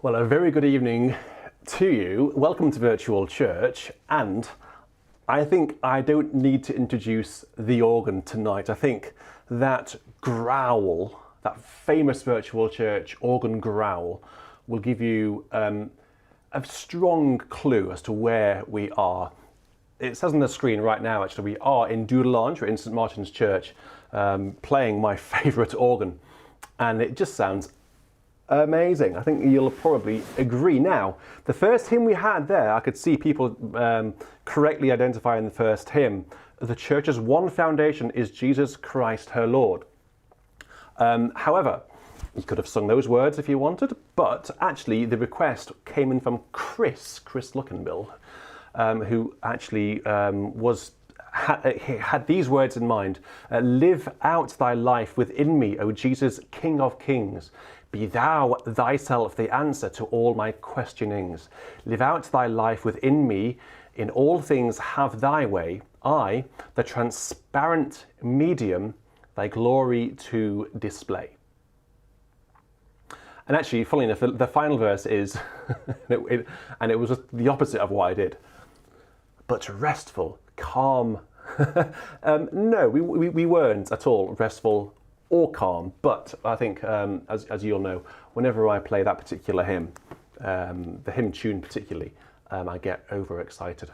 Well, a very good evening to you. Welcome to Virtual Church, and I think I don't need to introduce the organ tonight. I think that growl, that famous Virtual Church organ growl, will give you a strong clue as to where we are. It says on the screen right now, actually, we are in Dudelange, we're in St Martin's Church, playing my favourite organ, and it just sounds amazing. I think you'll probably agree. Now, the first hymn we had there, I could see people correctly identifying the first hymn. The church's one foundation is Jesus Christ, her Lord. However, you could have sung those words if you wanted, but actually the request came in from Chris Luckenbill, who actually had these words in mind. Live out thy life within me, O Jesus, King of Kings. Be thou thyself the answer to all my questionings. Live out thy life within me, in all things have thy way. I, the transparent medium, thy glory to display. And actually, funnily enough, the final verse is, and it was just the opposite of what I did. But restful, calm. No, we weren't at all restful or calm, but I think, as you'll know, whenever I play that particular hymn, the hymn tune particularly, I get overexcited.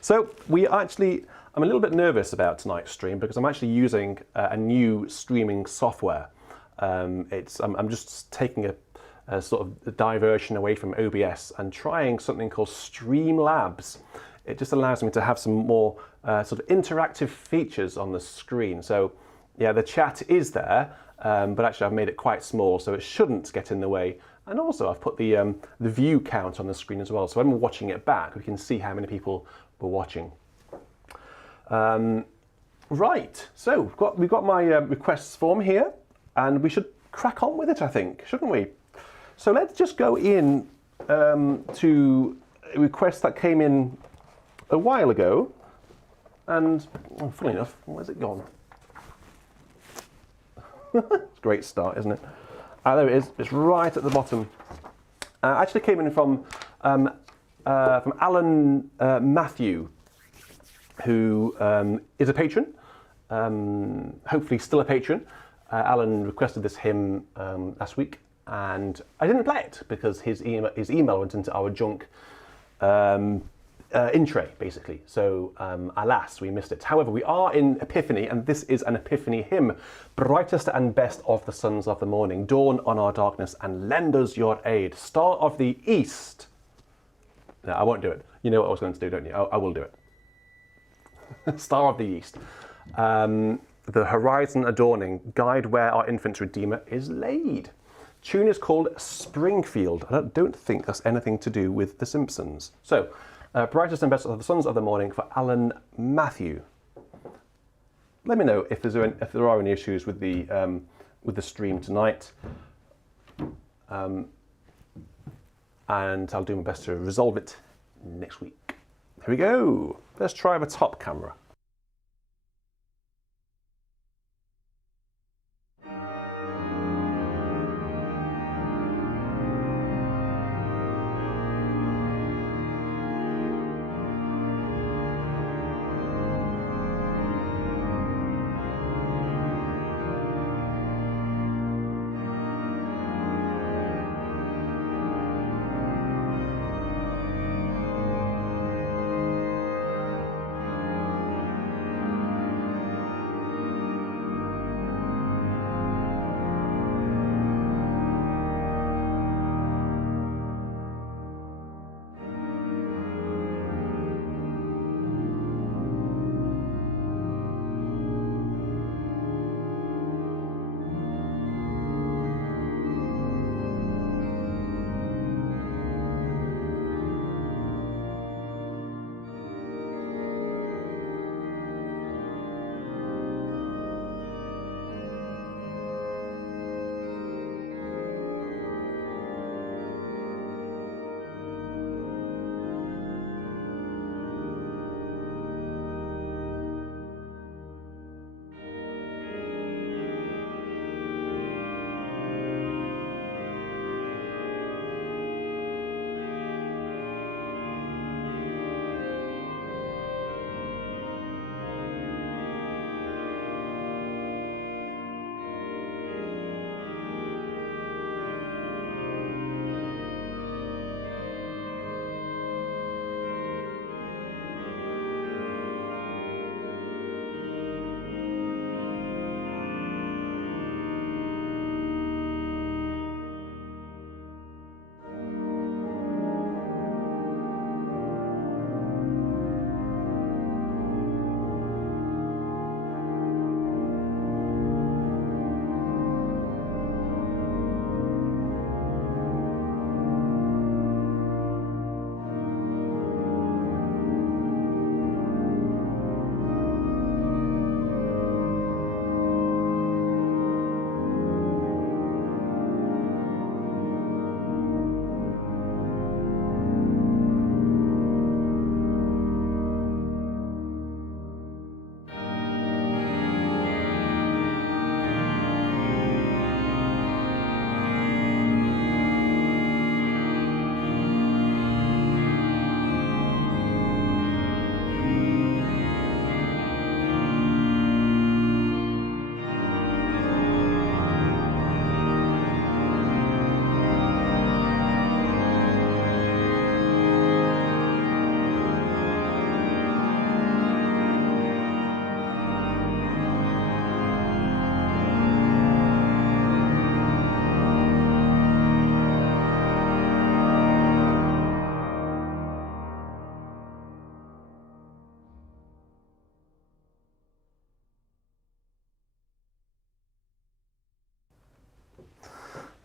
So I'm a little bit nervous about tonight's stream because I'm actually using a new streaming software. I'm just taking a sort of diversion away from OBS and trying something called Streamlabs. It just allows me to have some more sort of interactive features on the screen. So yeah, the chat is there, but actually I've made it quite small, so it shouldn't get in the way. And also I've put the view count on the screen as well, so when we're watching it back, we can see how many people were watching. Right, so we've got my requests form here, and we should crack on with it, I think, shouldn't we? So let's just go in to a request that came in a while ago, and funnily enough, where's it gone? It's a great start, isn't it? There it is. It's right at the bottom. Actually came in from Alan Matthew, who is a patron, hopefully still a patron. Alan requested this hymn last week, and I didn't play it because his email went into our junk in tray, basically. So alas, we missed it. However, we are in Epiphany, and this is an Epiphany hymn. Brightest and best of the sons of the morning, dawn on our darkness and lend us your aid. Star of the east. No, I won't do it. You know what I was going to do, don't you? I will do it. Star of the east. The horizon adorning, guide where our infant Redeemer is laid. Tune is called Springfield. I don't think that's anything to do with The Simpsons. So, brightest and best of the sons of the morning for Alan Matthew. Let me know if there are any issues with the stream tonight, and I'll do my best to resolve it next week. Here we go. Let's try the top camera.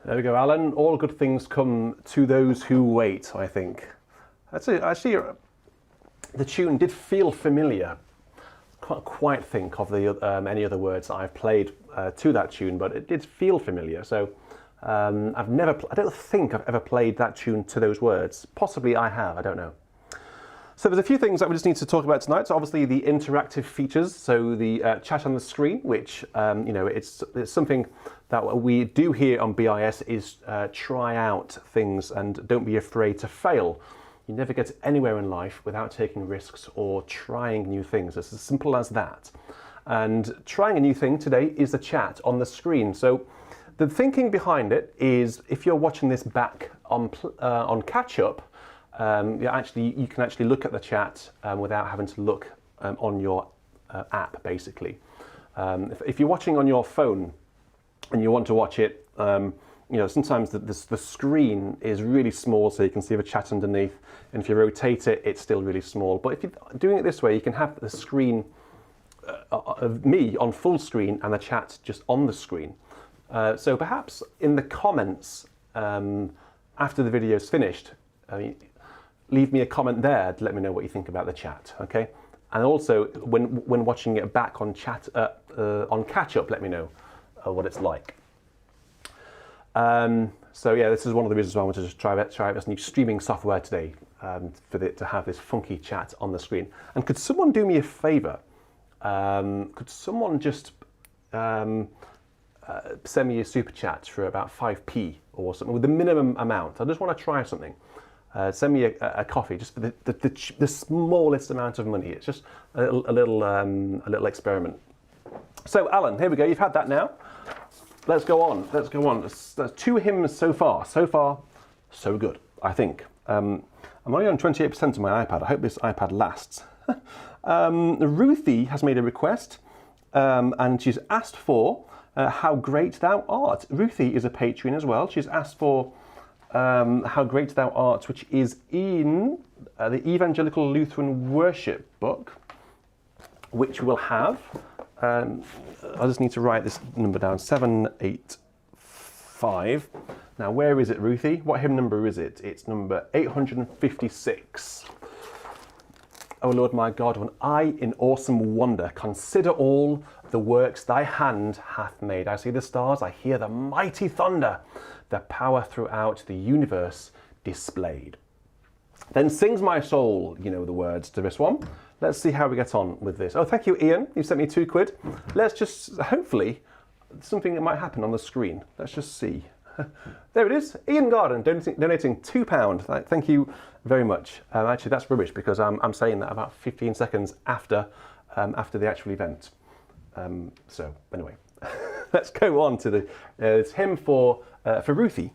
There we go, Alan. All good things come to those who wait, I think. Actually, the tune did feel familiar. Can't quite think of the any other words that I've played to that tune, but it did feel familiar. So I don't think I've ever played that tune to those words. Possibly I have, I don't know. So there's a few things that we just need to talk about tonight. So obviously the interactive features, so the chat on the screen, which you know, it's something that we do here on BIS is try out things and don't be afraid to fail. You never get anywhere in life without taking risks or trying new things. It's as simple as that. And trying a new thing today is the chat on the screen. So the thinking behind it is, if you're watching this back on catch up, you can actually look at the chat without having to look on your app, basically. If you're watching on your phone and you want to watch it, you know, sometimes the screen is really small, so you can see the chat underneath, and if you rotate it, it's still really small. But if you're doing it this way, you can have the screen of me on full screen and the chat just on the screen. So perhaps in the comments after the video is finished, leave me a comment there to let me know what you think about the chat, okay? And also, when watching it back on chat on catch up, let me know what it's like. So yeah, this is one of the reasons why I wanted to try this new streaming software today, to have this funky chat on the screen. And could someone do me a favour? Could someone just send me a super chat for about 5p or something with the minimum amount? I just want to try something. Send me a coffee just for the smallest amount of money. It's just a little experiment. So Alan, here we go. You've had that now. Let's go on. Let's go on. There's 2 hymns so far. So far, so good, I think. I'm only on 28% of my iPad. I hope this iPad lasts. Ruthie has made a request, and she's asked for How Great Thou Art. Ruthie is a patron as well. She's asked for How Great Thou Art, which is in the Evangelical Lutheran Worship book, which we'll have. I just need to write this number down, 785. Now, where is it, Ruthie? What hymn number is it? It's number 856. O Lord my God, when I in awesome wonder consider all the works thy hand hath made, I see the stars, I hear the mighty thunder, the power throughout the universe displayed. Then sings my soul, you know the words to this one. Let's see how we get on with this. Oh, thank you, Ian. You sent me £2. Let's just, hopefully, something that might happen on the screen. Let's just see. There it is. Ian Garden donating £2. Thank you very much. Actually, that's rubbish because I'm saying that about 15 seconds after the actual event. So anyway, let's go on to this hymn for Ruthie.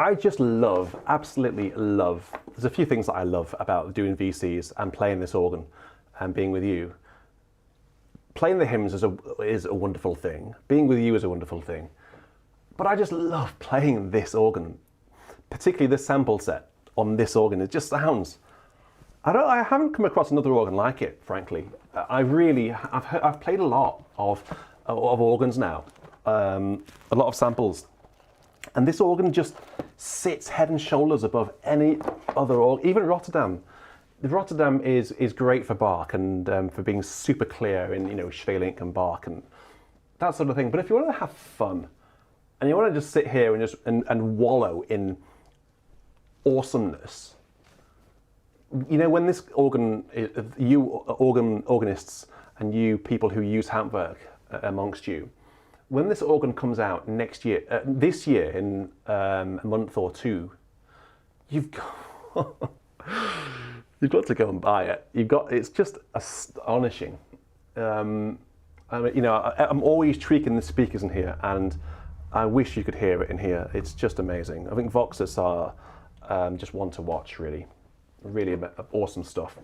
I just love, absolutely love, there's a few things that I love about doing VCs and playing this organ and being with you. Playing the hymns is a wonderful thing. Being with you is a wonderful thing. But I just love playing this organ, particularly this sample set on this organ. It just sounds, I haven't come across another organ like it, frankly. I've played a lot of organs now, a lot of samples. And this organ just sits head and shoulders above any other organ, even Rotterdam. The Rotterdam is great for Bach and for being super clear in, Schwelinck and Bach and that sort of thing. But if you want to have fun and you want to just sit here and and wallow in awesomeness, when this organ, organists and you people who use Handwerk amongst you, when this organ comes out this year in a month or two, you've got to go and buy it. It's just astonishing. I'm always tweaking the speakers in here, and I wish you could hear it in here. It's just amazing. I think Voxers are just one to watch, really. Really awesome stuff.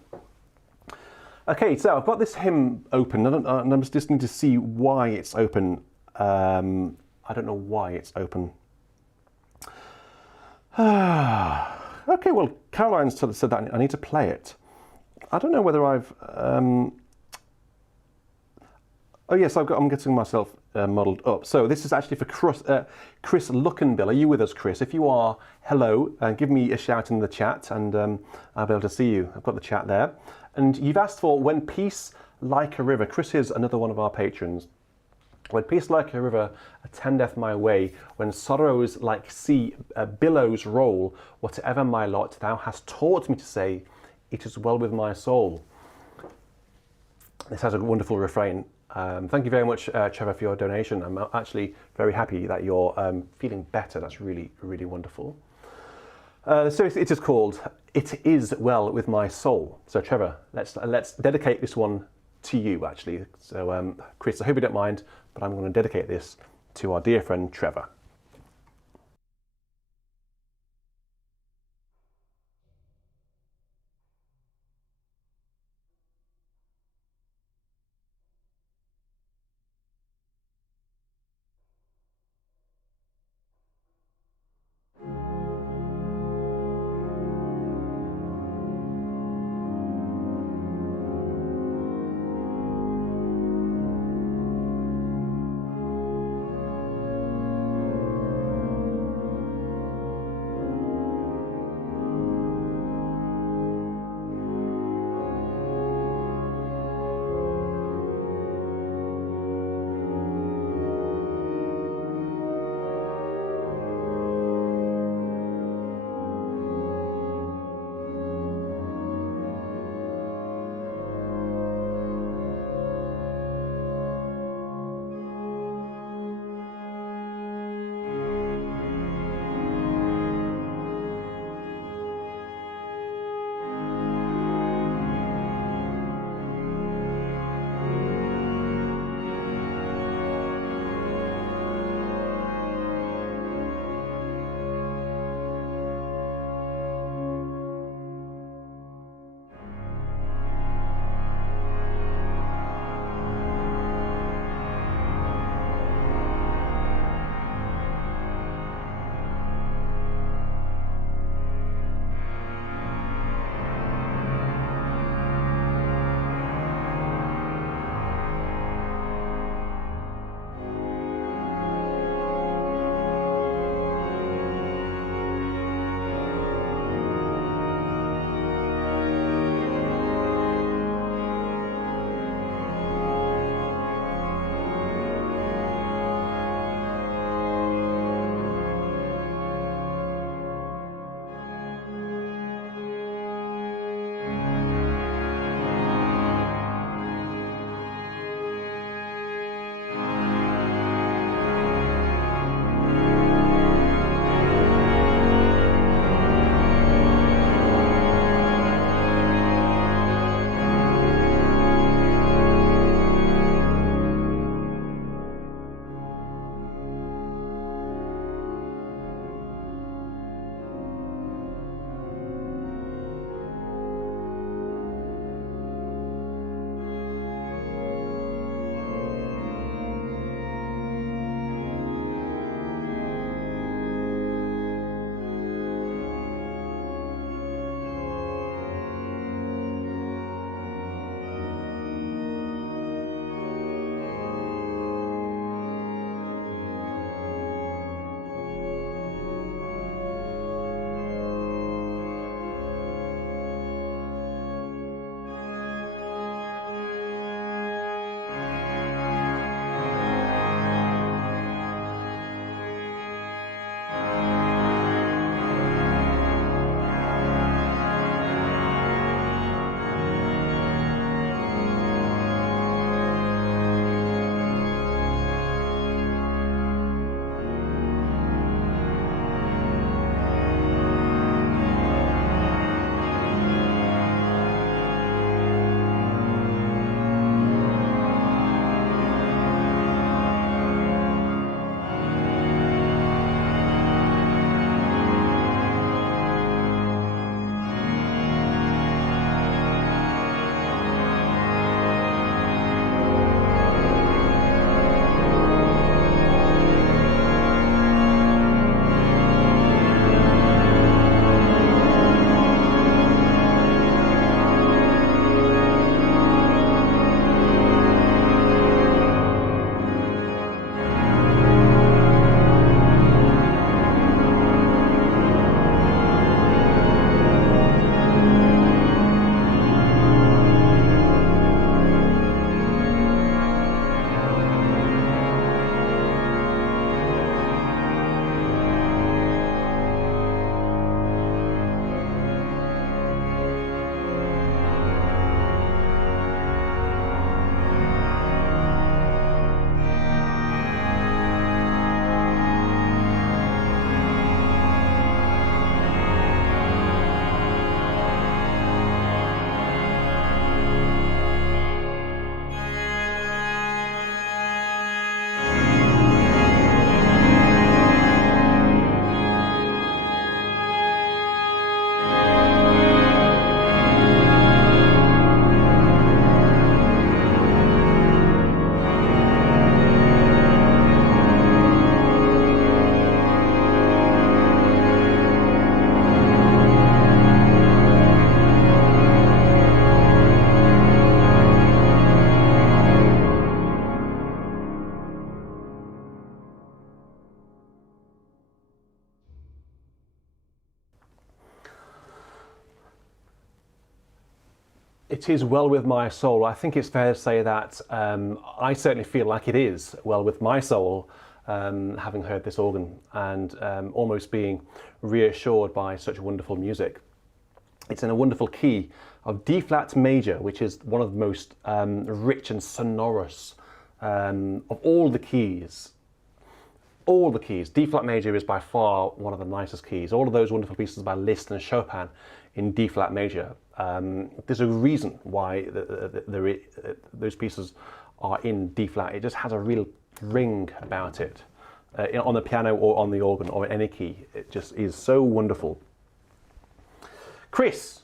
Okay, so I've got this hymn open, and I'm just listening to see why it's open. I don't know why it's open. Okay, well, Caroline said that I need to play it. I don't know whether I've... Oh yes, I'm getting myself modelled up. So this is actually for Chris Luckenbill. Are you with us, Chris? If you are, hello. Give me a shout in the chat and I'll be able to see you. I've got the chat there. And you've asked for When Peace Like a River. Chris is another one of our patrons. When peace like a river attendeth my way, when sorrows like sea billows roll, whatever my lot, thou hast taught me to say, it is well with my soul. This has a wonderful refrain. Thank you very much, Trevor, for your donation. I'm actually very happy that you're feeling better. That's really, really wonderful. So it is called It Is Well With My Soul. So Trevor, let's dedicate this one to you, actually. So Chris, I hope you don't mind, but I'm going to dedicate this to our dear friend Trevor. it is well with my soul. I think it's fair to say that I certainly feel like it is well with my soul, having heard this organ and almost being reassured by such wonderful music. It's in a wonderful key of D flat major, which is one of the most rich and sonorous of all the keys. All the keys. D flat major is by far one of the nicest keys. All of those wonderful pieces by Liszt and Chopin in D flat major. There's a reason why those pieces are in D flat. It just has a real ring about it. On the piano or on the organ or in any key. It just is so wonderful. Chris,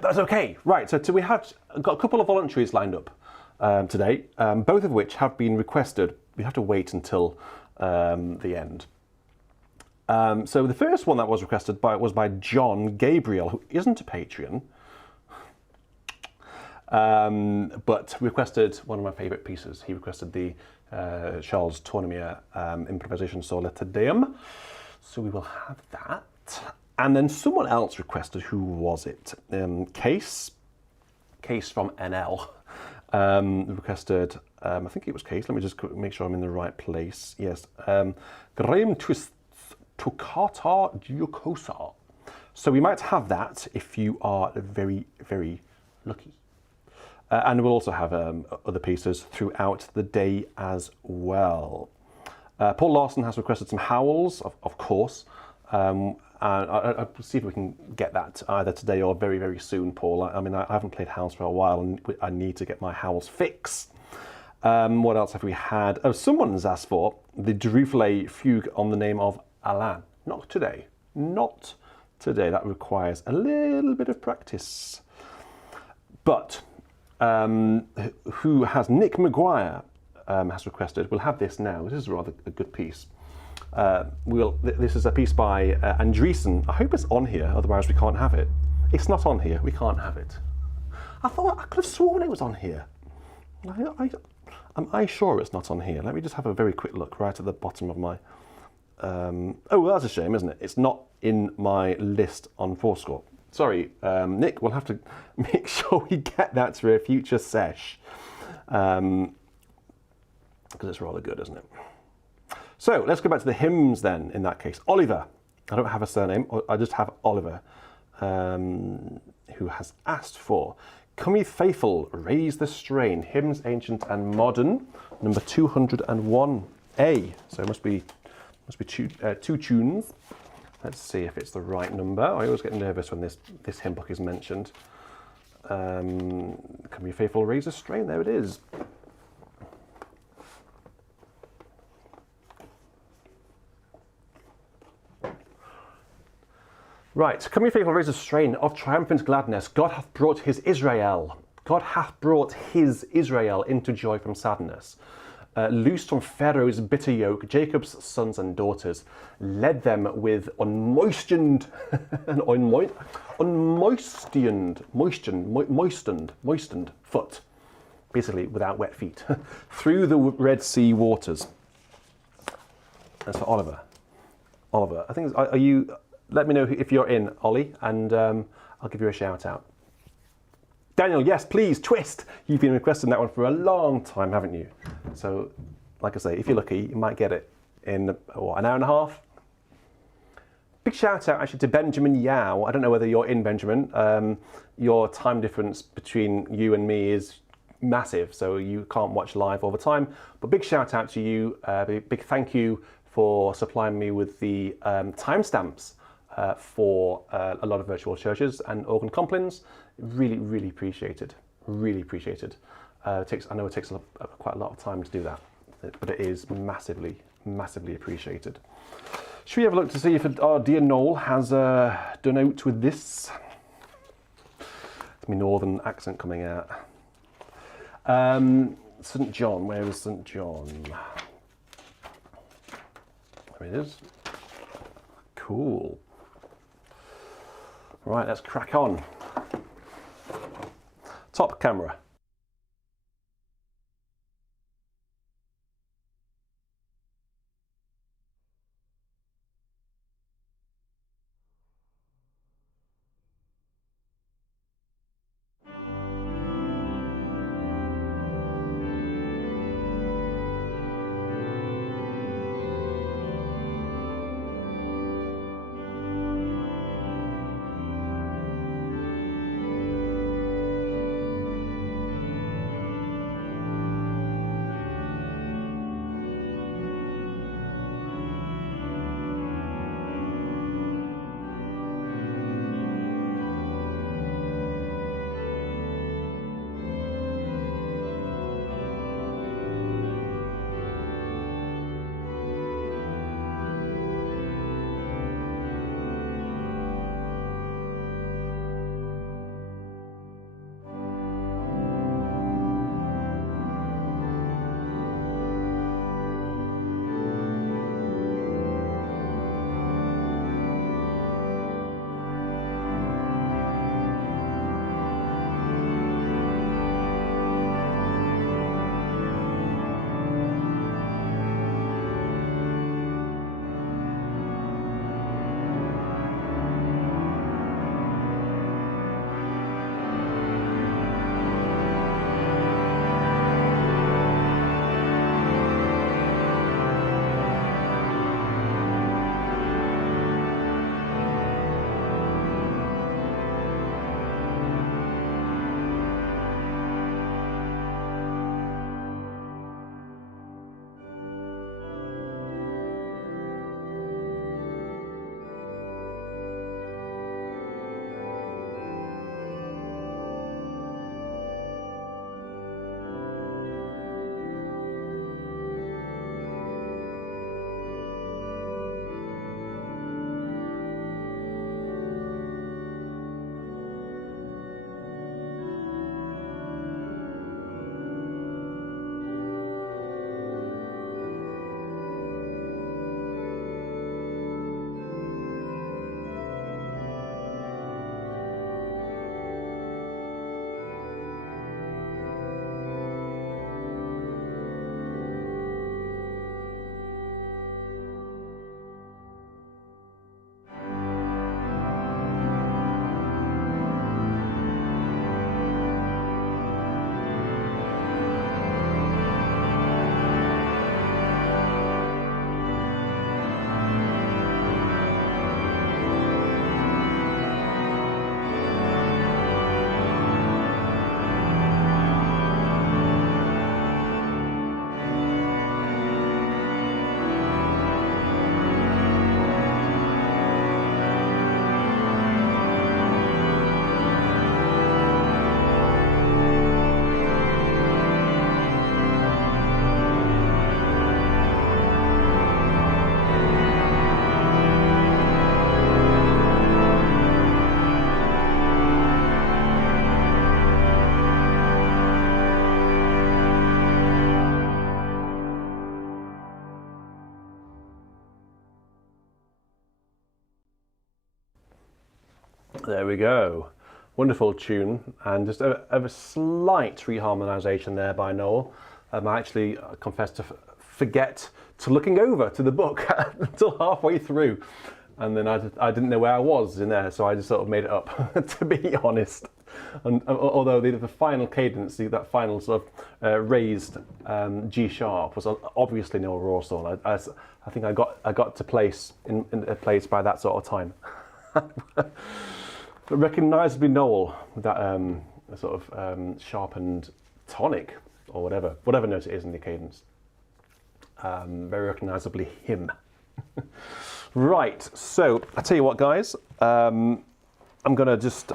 that's okay. Right, so we have got a couple of voluntaries lined up today, both of which have been requested. We have to wait until the end. So the first one that was requested was by John Gabriel, who isn't a Patreon, but requested one of my favourite pieces. He requested the Charles Tournemire Improvisation Deum. So we will have that. And then someone else requested, who was it? Case from NL. Requested, I think it was Case, let me just make sure I'm in the right place. Yes, Graham Twist's Toccata Giacosa. So we might have that if you are very, very lucky. And we'll also have other pieces throughout the day as well. Paul Larson has requested some howls, of course. And I'll see if we can get that either today or very, very soon, Paul. I mean, I haven't played howls for a while and I need to get my howls fix. What else have we had? Oh, someone's asked for the Drufle fugue on the name of Alain. Not today. Not today. That requires a little bit of practice. But who has Nick McGuire has requested. We'll have this now. This is rather a good piece. This is a piece by Andreessen. I hope it's on here, otherwise we can't have it. It's not on here, we can't have it. I could have sworn it was on here. Am I sure it's not on here? Let me just have a very quick look right at the bottom of my... oh, well, that's a shame, isn't it? It's not in my list on Fourscore. Sorry, Nick, we'll have to make sure we get that for a future sesh. Because it's rather good, isn't it? So let's go back to the hymns then, in that case. Oliver, I don't have a surname, I just have Oliver, who has asked for Come Ye Faithful, Raise the Strain, Hymns Ancient and Modern, number 201A. So it must be two tunes. Let's see if it's the right number. I always get nervous when this hymn book is mentioned. Come Ye Faithful, Raise the Strain, there it is. Right, come ye faithful, raise a strain of triumphant gladness. God hath brought his Israel. God hath brought his Israel into joy from sadness. Loosed from Pharaoh's bitter yoke, Jacob's sons and daughters, led them with moistened foot, basically without wet feet, through the Red Sea waters. That's for Oliver. Oliver, I think, are you... Let me know if you're in, Ollie, and I'll give you a shout out. Daniel, yes, please, twist. You've been requesting that one for a long time, haven't you? So, like I say, if you're lucky, you might get it in, what, an hour and a half? Big shout out actually to Benjamin Yao. I don't know whether you're in, Benjamin. Your time difference between you and me is massive, so you can't watch live all the time. But big shout out to you. Big thank you for supplying me with the timestamps for a lot of virtual churches and organ complins. Really, really appreciated. Really appreciated. I know it takes quite a lot of time to do that, but it is massively, massively appreciated. Should we have a look to see if our dear Noel has done out with this? It's my northern accent coming out. St. John, where is St. John? There it is. Cool. Right, let's crack on. Top camera. There we go. Wonderful tune, and just a slight reharmonisation there by Noel. I actually confess to forget to looking over to the book until halfway through, and then I didn't know where I was in there, so I just sort of made it up, to be honest. And although the final cadence, that final sort of raised G sharp was obviously Noel Rawsthorne. I think I got to place in a place by that sort of time. But recognisably Noel, with that sort of sharpened tonic, or whatever note it is in the cadence. Very recognisably him. Right, so I tell you what, guys, I'm going to just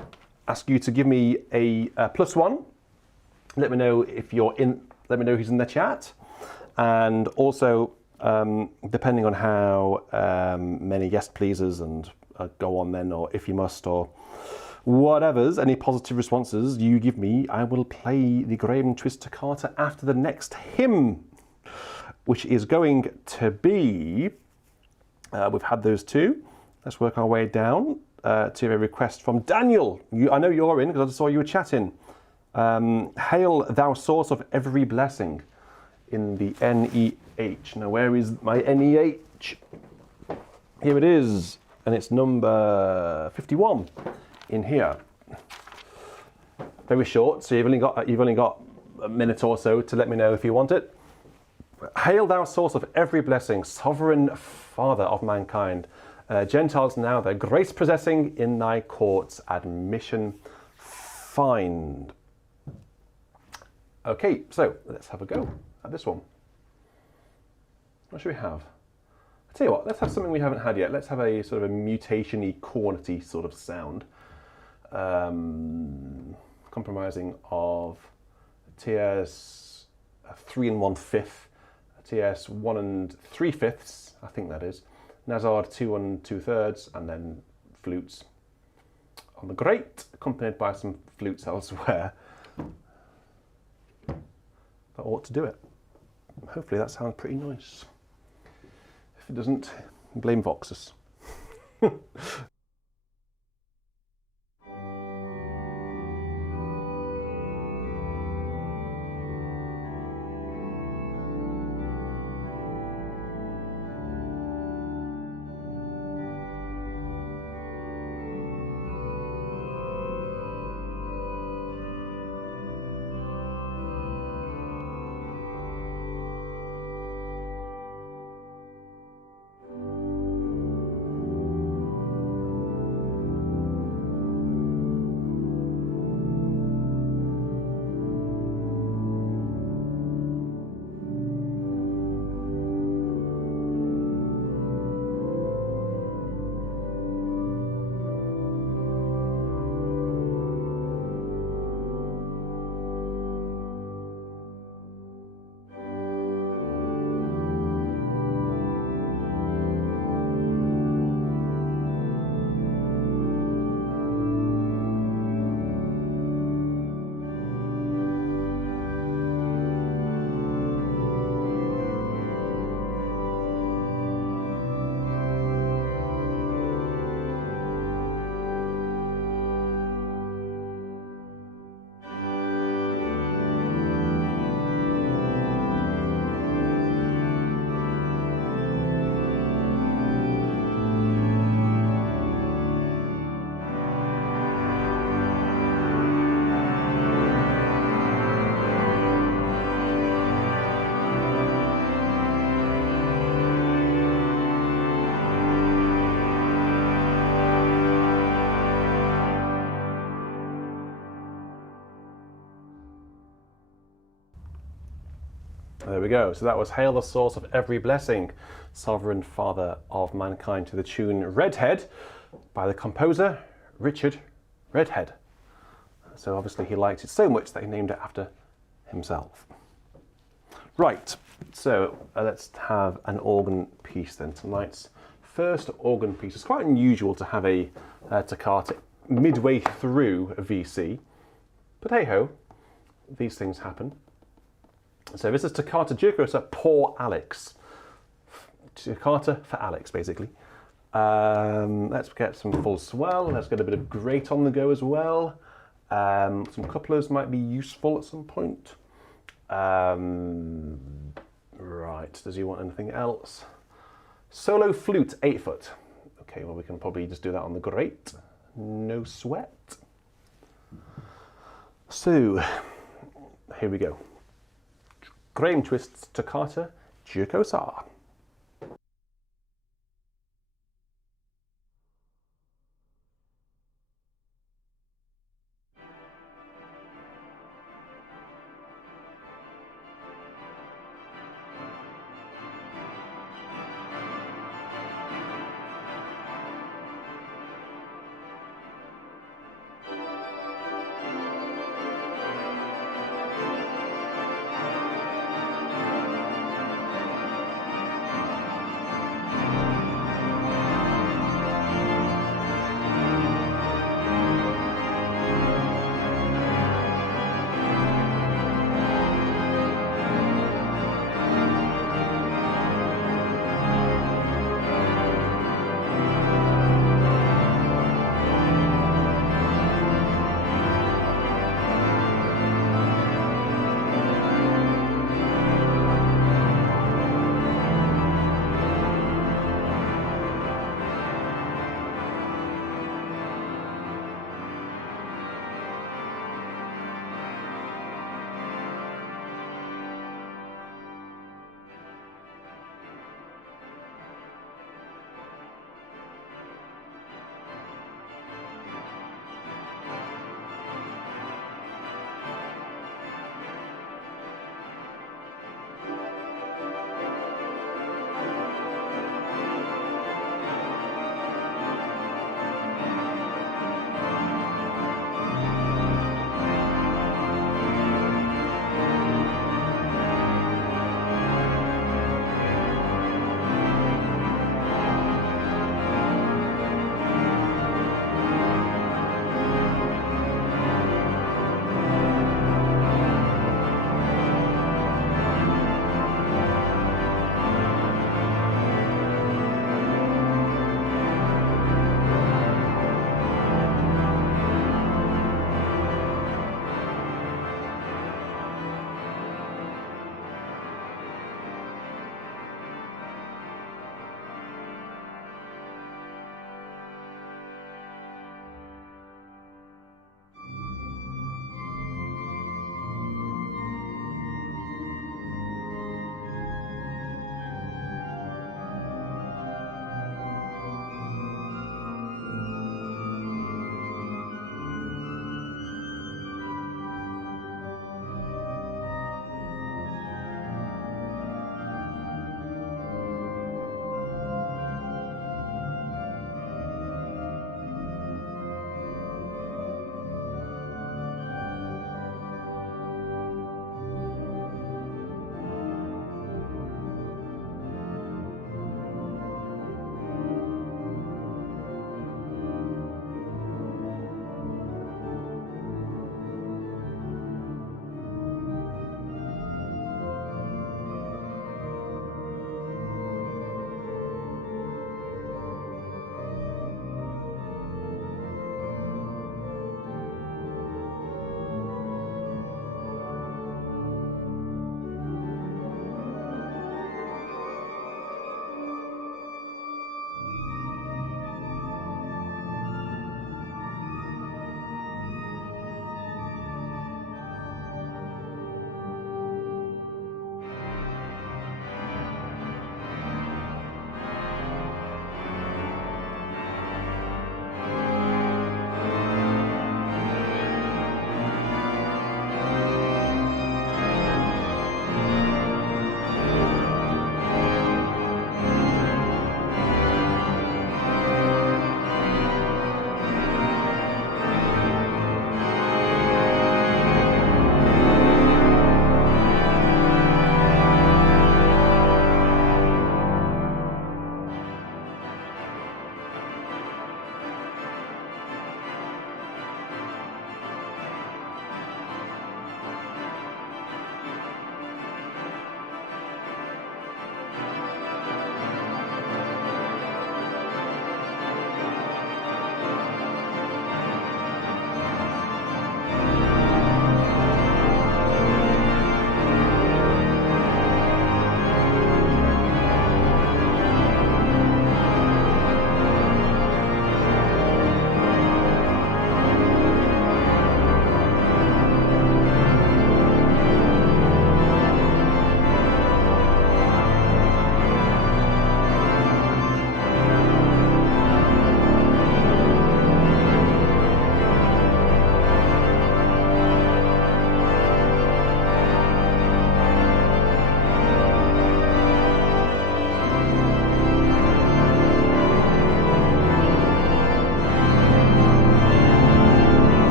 ask you to give me a +1. Let me know if you're in. Let me know who's in the chat, and also depending on how many yes pleasers and go on then, or if you must, or whatever's, any positive responses you give me, I will play the Graham Twist Toccata after the next hymn, which is going to be, we've had those two. Let's work our way down to a request from Daniel. I know you're in because I saw you were chatting. Hail thou source of every blessing, in the NEH. Now where is my NEH? Here it is, and it's number 51 in here. Very short, so you've only got a minute or so to let me know if you want it. Hail thou source of every blessing, sovereign Father of mankind. Gentiles now their grace possessing, in thy courts admission find. Okay, so let's have a go at this one. What should we have? I'll tell you what, let's have something we haven't had yet. Let's have a sort of a mutation-y, cornety sort of sound. Compromising of TS 3 1/5, TS 1 3/5, I think that is, Nazard 2 2/3, and then flutes on the grate, accompanied by some flutes elsewhere. That ought to do it. Hopefully that sounds pretty nice. If it doesn't, blame Voxus. There we go. So that was Hail the Source of Every Blessing, Sovereign Father of Mankind, to the tune Redhead by the composer Richard Redhead. So obviously he liked it so much that he named it after himself. Right, so let's have an organ piece then. Tonight's first organ piece. It's quite unusual to have a toccata midway through a VC, but hey ho, these things happen. So this is Toccata Giacosa, Poor Alex. Toccata for Alex, basically. Let's get some full swell. Let's get a bit of grate on the go as well. Some couplers might be useful at some point. Right, does he want anything else? Solo flute, 8 foot. Okay, well we can probably just do that on the grate. No sweat. So, here we go. Graham Twist's Toccata, Giacosa.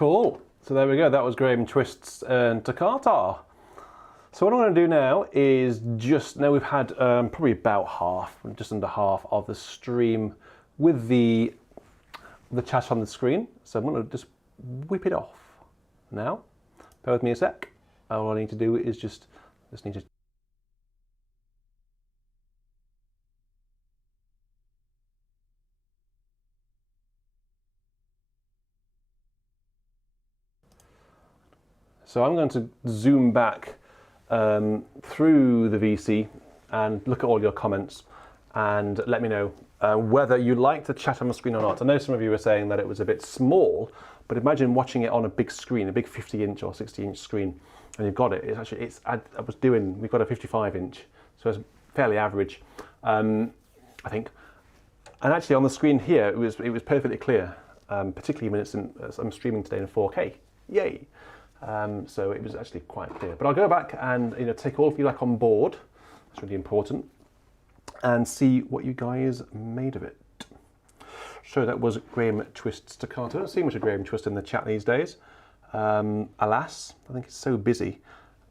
Cool. So there we go. That was Graham Twist's and Toccata. So what I'm going to do now is now we've had probably about just under half of the stream with the chat on the screen. So I'm going to just whip it off now. Bear with me a sec. All I need to do is just need to. So I'm going to zoom back through the VC and look at all your comments and let me know whether you like the chat on the screen or not. I know some of you were saying that it was a bit small, but imagine watching it on a big screen, a big 50-inch or 60-inch screen, and you've got it. We've got a 55-inch, so it's fairly average, I think. And actually on the screen here, it was perfectly clear, particularly when I'm streaming today in 4K. Yay! So it was actually quite clear. But I'll go back and take all feedback on board. That's really important. And see what you guys made of it. So that was Graham Twist's Toccata. I don't see much of Graham Twist in the chat these days. Alas, I think it's so busy.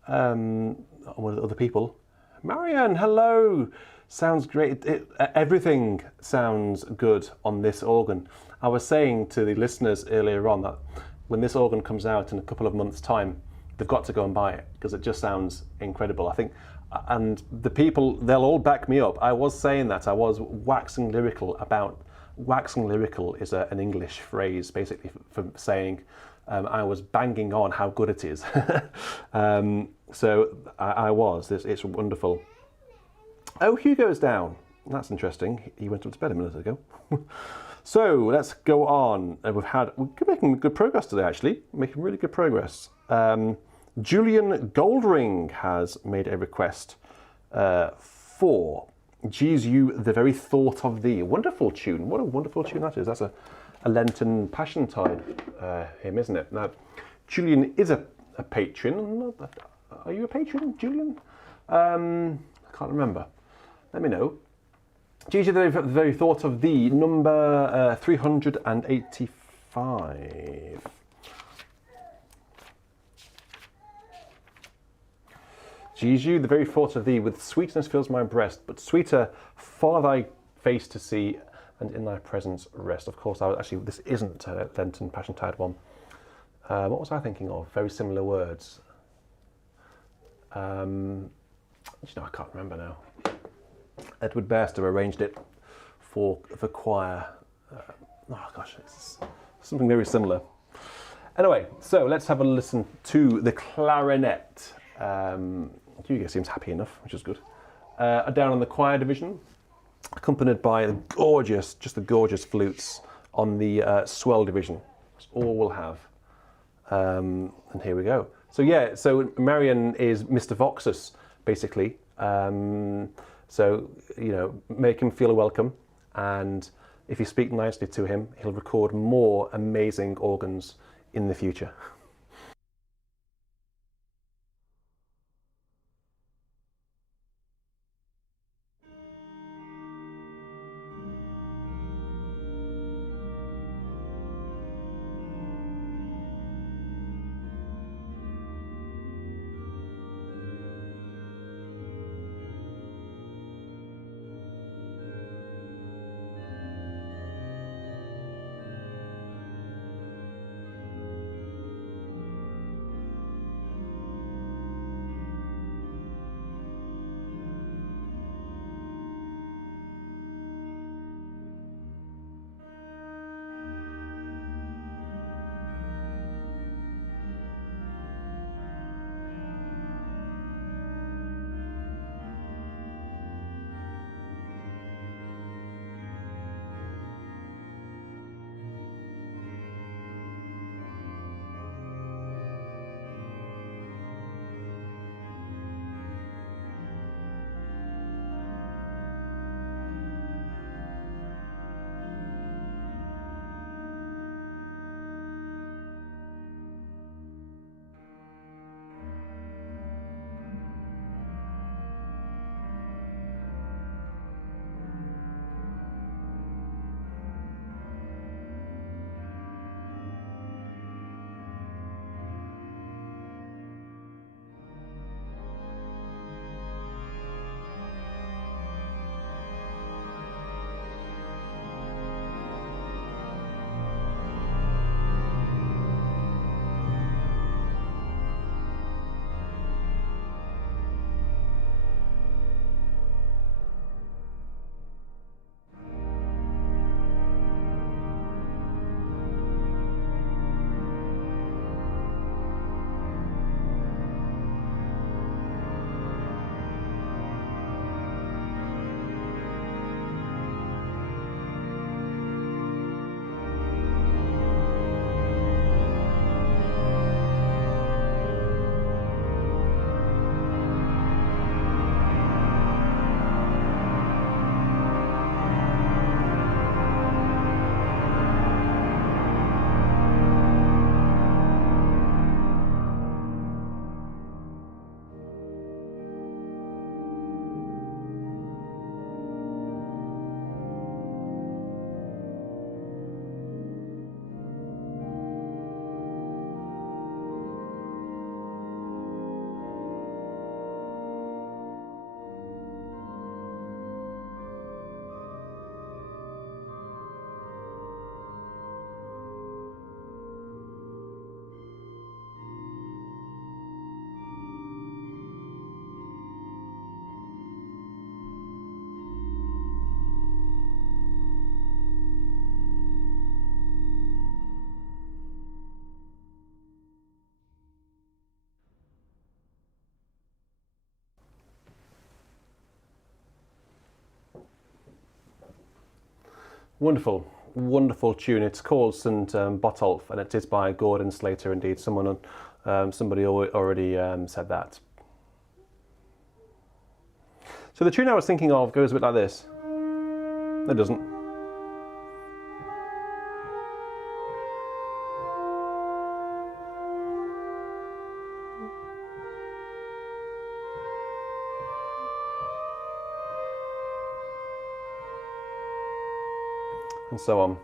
With other people. Marianne, hello. Sounds great. Everything sounds good on this organ. I was saying to the listeners earlier on that when this organ comes out in a couple of months' time, they've got to go and buy it because it just sounds incredible. I think, and the people, they'll all back me up. I was saying that I was waxing lyrical about. Waxing lyrical is an English phrase, basically for saying I was banging on how good it is. So I was. It's wonderful. Oh, Hugo's down. That's interesting. He went up to bed a minute ago. So let's go on. We're making good progress today, actually. Making really good progress. Julian Goldring has made a request for Jesu, the very thought of thee. Wonderful tune. What a wonderful tune that is. That's a Lenten Passiontide hymn, isn't it? Now, Julian is a patron. Are you a patron, Julian? I can't remember. Let me know. Jesu, the very thought of thee, number 385. Jesu, the very thought of thee, with sweetness fills my breast, but sweeter far thy face to see, and in thy presence rest. Of course, this isn't a Lenten Passiontide one. What was I thinking of? Very similar words. I can't remember now. Edward Bairstow arranged it for choir. It's something very similar. Anyway, so let's have a listen to the clarinet. Hugo seems happy enough, which is good. Down on the choir division, accompanied by the gorgeous flutes on the swell division. That's all we'll have. And here we go. So yeah, so Marian is Mr. Voxus, basically. So, make him feel welcome, and if you speak nicely to him, he'll record more amazing organs in the future. Wonderful, wonderful tune. It's called St. Botolph, and it is by Gordon Slater. Indeed, somebody already said that. So the tune I was thinking of goes a bit like this. It doesn't. And so on.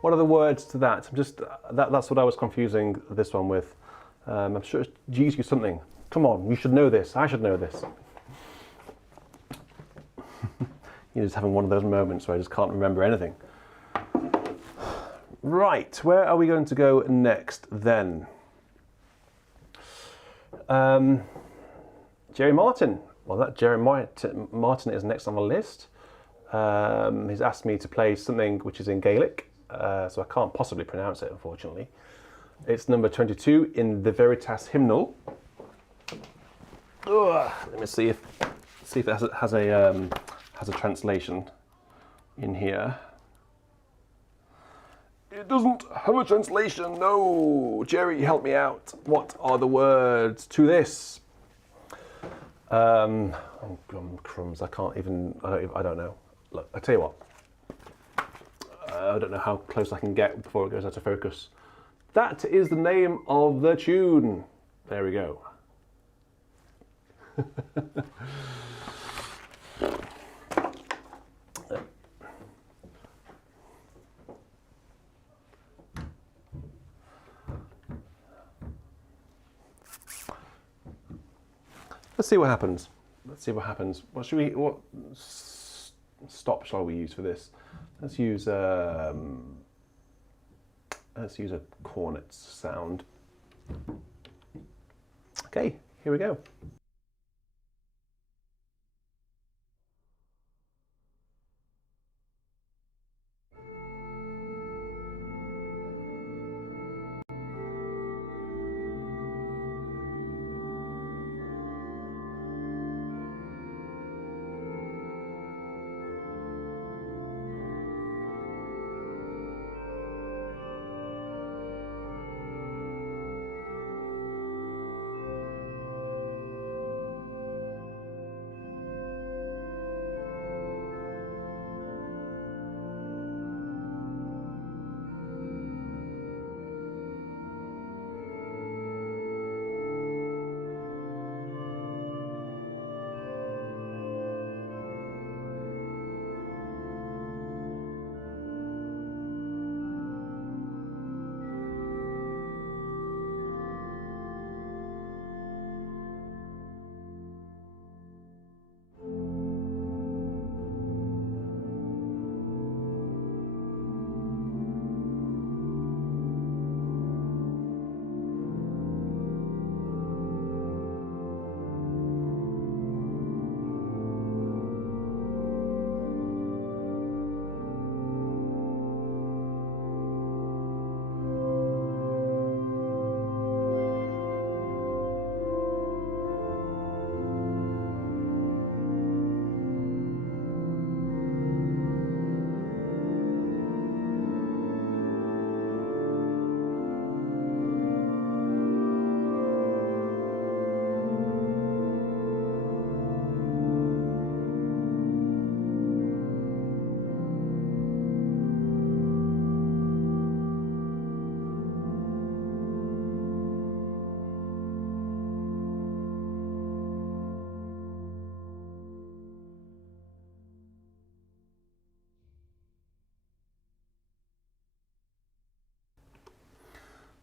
What are the words to that? That's what I was confusing this one with. I'm sure it's Jesu something. Come on, you should know this. I should know this. You're just having one of those moments where I just can't remember anything. Right, where are we going to go next then? Jerry Martin. Well, that Jerry Martin is next on the list. He's asked me to play something which is in Gaelic, so I can't possibly pronounce it, unfortunately. It's number 22 in the Veritas hymnal. Let me see if it has a translation in here. It doesn't have a translation. No, Jerry, help me out. What are the words to this? Oh, crumbs! I can't even. I don't know. Look, I tell you what. I don't know how close I can get before it goes out of focus. That is the name of the tune. There we go. Let's see what happens. Let's see what happens. What stop shall we use for this? Let's use a cornet sound. Okay, here we go.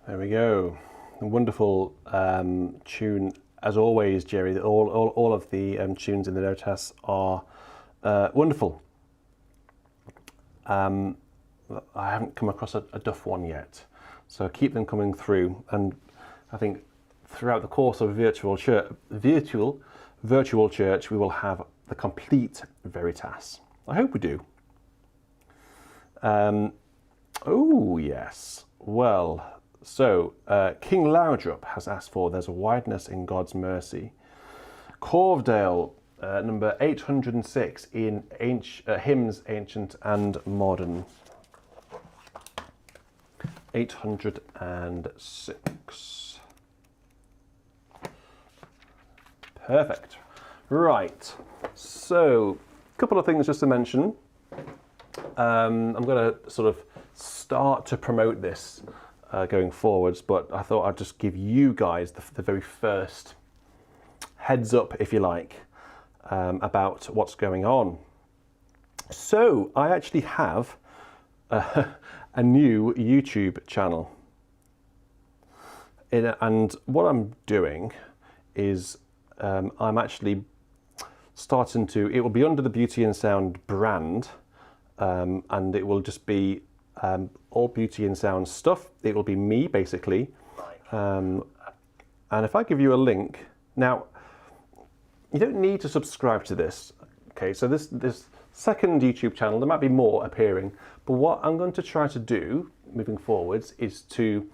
There we go. A wonderful tune, as always, Jerry. All of the tunes in the notas are wonderful. I haven't come across a duff one yet, so keep them coming through. And I think throughout the course of virtual church, we will have the complete Veritas. I hope we do. Oh yes. Well. So, King Loudrup has asked for There's a Wideness in God's Mercy. Corvedale number 806 in Hymns Ancient and Modern. 806. Perfect. Right. So, a couple of things just to mention. I'm going to sort of start to promote this going forwards, but I thought I'd just give you guys the very first heads up, if you like, about what's going on. So I actually have a new YouTube channel, and what I'm doing is I'm actually starting to, it will be under the Beauty and Sound brand, and it will just be all Beauty and Sound stuff. It will be me, basically. And if I give you a link, now, you don't need to subscribe to this. Okay, so this second YouTube channel, there might be more appearing, but what I'm going to try to do moving forwards is to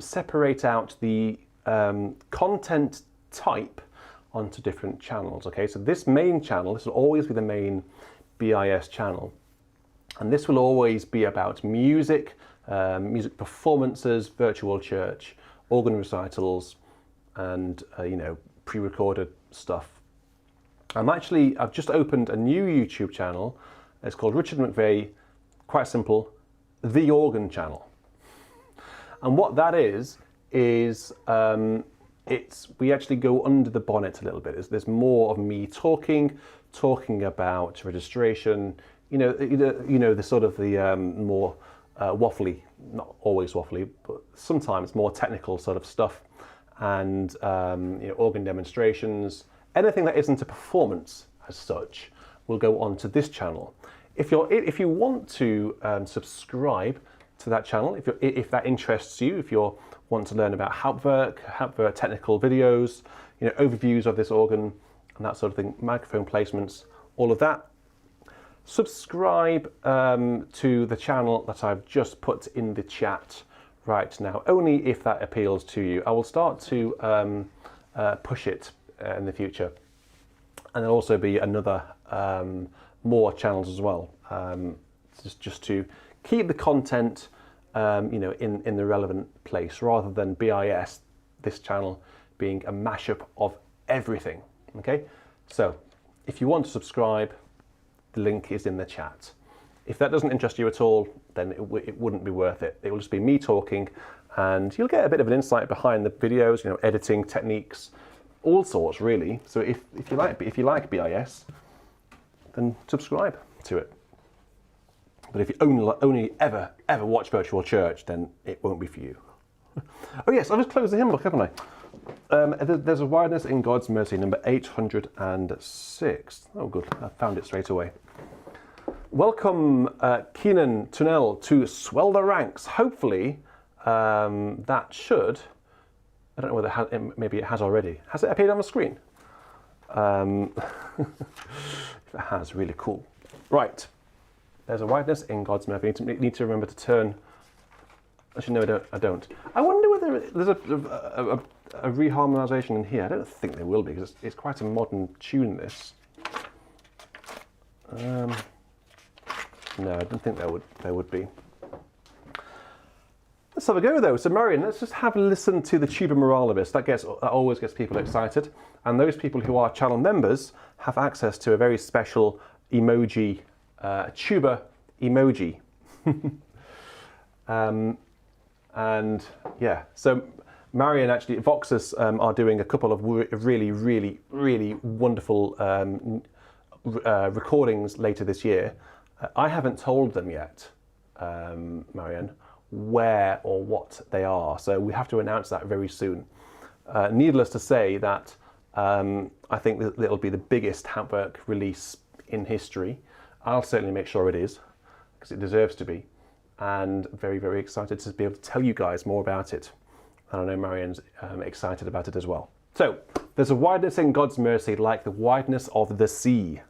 separate out the content type onto different channels. Okay, so this main channel, this will always be the main BIS channel, and this will always be about music, music performances, virtual church, organ recitals, and you know, pre-recorded stuff. I've just opened a new YouTube channel. It's called Richard McVeigh, quite simple, The Organ Channel. And what that is we actually go under the bonnet a little bit. There's more of me talking about registration, the sort of the more waffly, not always waffly, but sometimes more technical sort of stuff, and organ demonstrations. Anything that isn't a performance as such will go onto this channel. If you want to subscribe to that channel, if that interests you, if you want to learn about Hauptwerk technical videos, overviews of this organ and that sort of thing, microphone placements, all of that, subscribe to the channel that I've just put in the chat right now, only if that appeals to you. I will start to push it in the future, and there'll also be another more channels as well, just to keep the content in the relevant place, rather than BIS, this channel being a mashup of everything. Okay, so if you want to subscribe, the link is in the chat. If that doesn't interest you at all, then it wouldn't be worth it. It will just be me talking, and you'll get a bit of an insight behind the videos, editing techniques, all sorts really. So if you like BIS, then subscribe to it. But if you only ever watch virtual church, then it won't be for you. Oh yes, I've just closed the hymn book, haven't I? There's a wideness in God's mercy, number 806. Oh good, I found it straight away. Welcome, Keenan Tunnel, to Swell the Ranks. Hopefully that should, I don't know whether maybe it has already. Has it appeared on the screen? If it has, really cool. Right, there's a wideness in God's mercy. You need to remember to turn. Actually, no, I don't. I wonder whether there's a reharmonization in here. I don't think there will be, because it's quite a modern tune, this. No, I don't think there would be. Let's have a go though. So Marion, let's just have a listen to the tuba moralibus. That always gets people excited. And those people who are channel members have access to a very special emoji, tuba emoji. And yeah, so Marion, actually, Voxus are doing a couple of really, really, really wonderful recordings later this year. I haven't told them yet, Marion, where or what they are, so we have to announce that very soon. Needless to say that I think that it'll be the biggest Hauptwerk release in history. I'll certainly make sure it is, because it deserves to be, and very, very excited to be able to tell you guys more about it. And I know Marion's excited about it as well. So, there's a wideness in God's mercy like the wideness of the sea.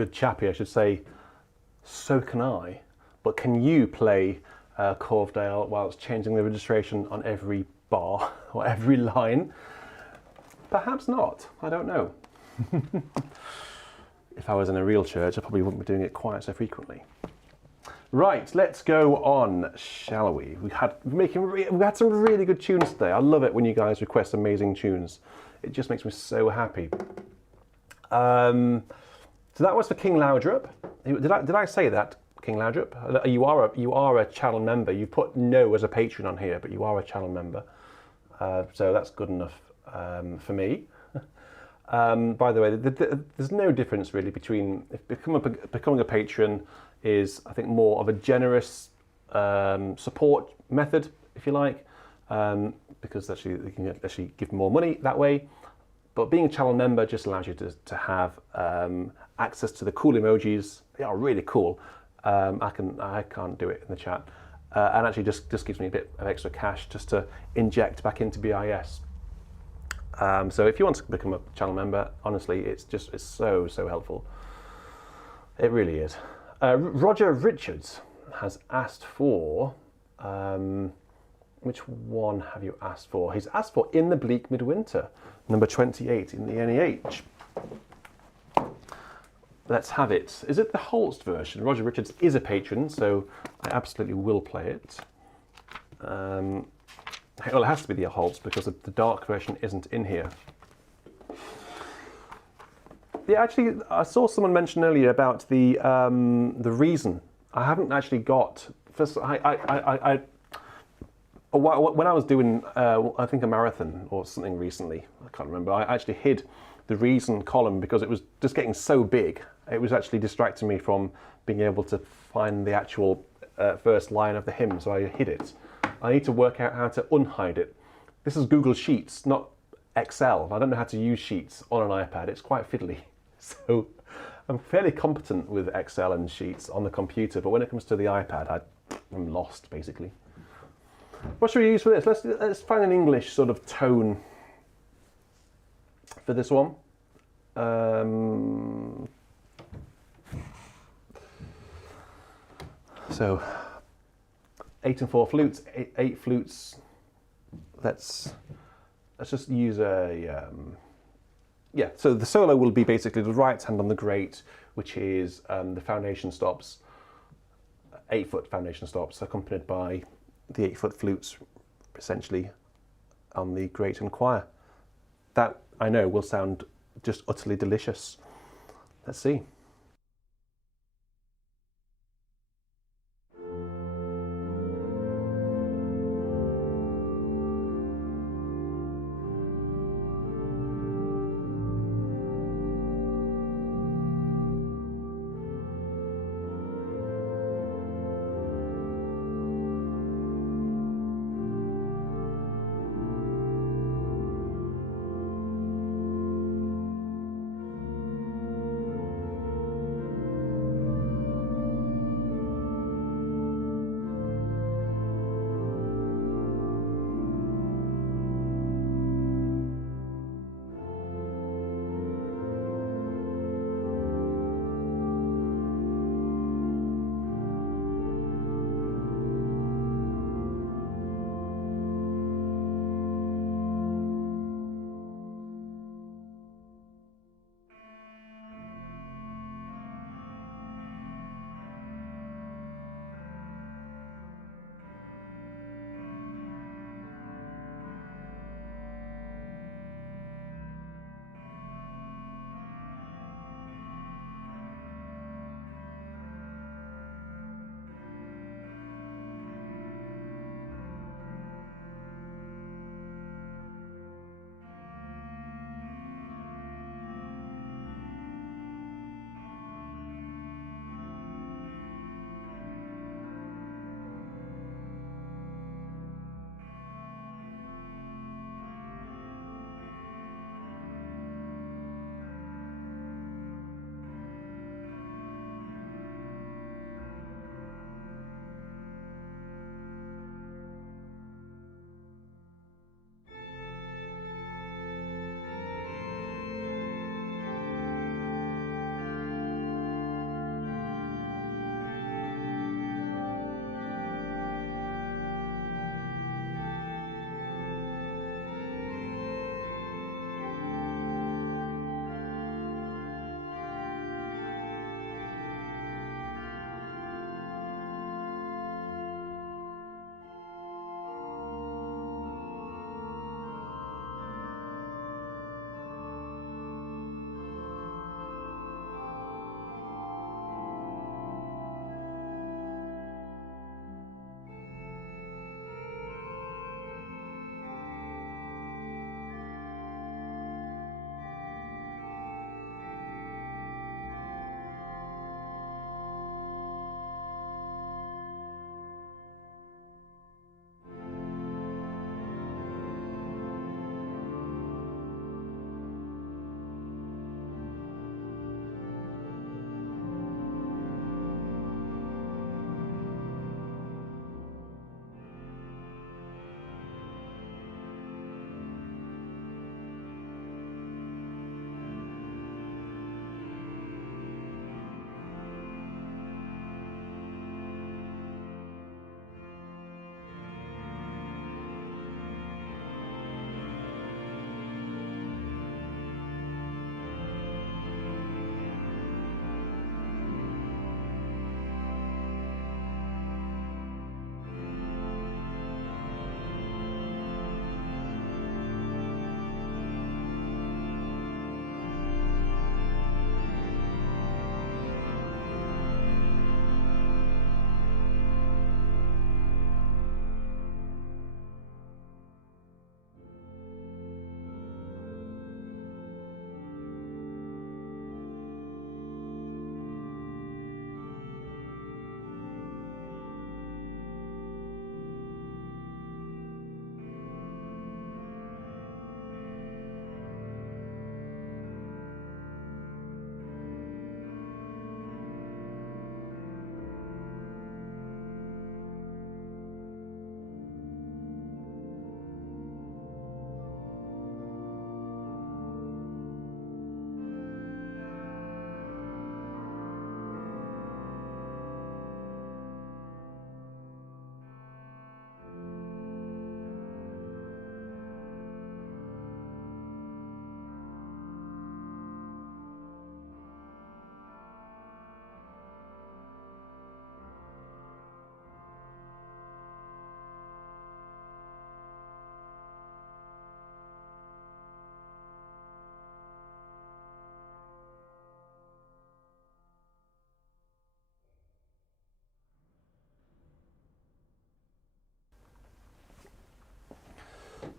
good chappy, I should say, so can I, but can you play Corvedale whilst changing the registration on every bar or every line? Perhaps not, I don't know. If I was in a real church, I probably wouldn't be doing it quite so frequently. Right, let's go on, shall we? We had some really good tunes today. I love it when you guys request amazing tunes. It just makes me so happy. So that was for King Laudrup. Did I say that, King Laudrup? You are a channel member. You've put no as a patron on here, but you are a channel member. So that's good enough for me. By the way, there's no difference really between becoming a patron is, I think, more of a generous support method, if you like, because actually you can actually give more money that way. But being a channel member just allows you to have access to the cool emojis. They are really cool. I can't do it in the chat, and actually just gives me a bit of extra cash just to inject back into BIS. So if you want to become a channel member, honestly, it's so helpful. It really is. Roger Richards has asked for, which one have you asked for? He's asked for In the Bleak Midwinter, number 28 in the NEH. Let's have it. Is it the Holst version? Roger Richards is a patron, so I absolutely will play it. Well, it has to be the Holst because the dark version isn't in here. Yeah, actually, I saw someone mention earlier about the reason. I haven't actually got. First, when I was doing, I think a marathon or something recently, I can't remember. I actually hid the reason column because it was just getting so big. It was actually distracting me from being able to find the actual first line of the hymn, so I hid it. I need to work out how to unhide it. This is Google Sheets, not Excel. I don't know how to use Sheets on an iPad. It's quite fiddly. So I'm fairly competent with Excel and Sheets on the computer, but when it comes to the iPad, I'm lost, basically. What should we use for this? Let's find an English sort of tone for this one. So 8 and 4 flutes, 8 flutes. Let's just use a yeah. So the solo will be basically the right hand on the grate, which is the foundation stops, 8-foot foundation stops, accompanied by the 8-foot flutes, essentially on the grate and choir. That I know will sound just utterly delicious. Let's see.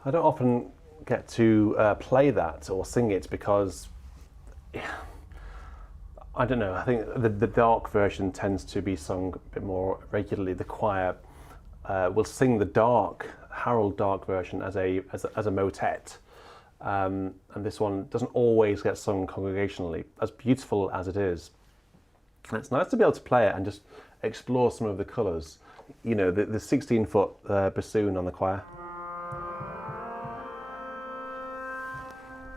I don't often get to play that or sing it because, I don't know, I think the dark version tends to be sung a bit more regularly. The choir will sing the dark, Harold Dark version as a motet. And this one doesn't always get sung congregationally, as beautiful as it is. And it's nice to be able to play it and just explore some of the colours. You know, the 16-foot bassoon on the choir.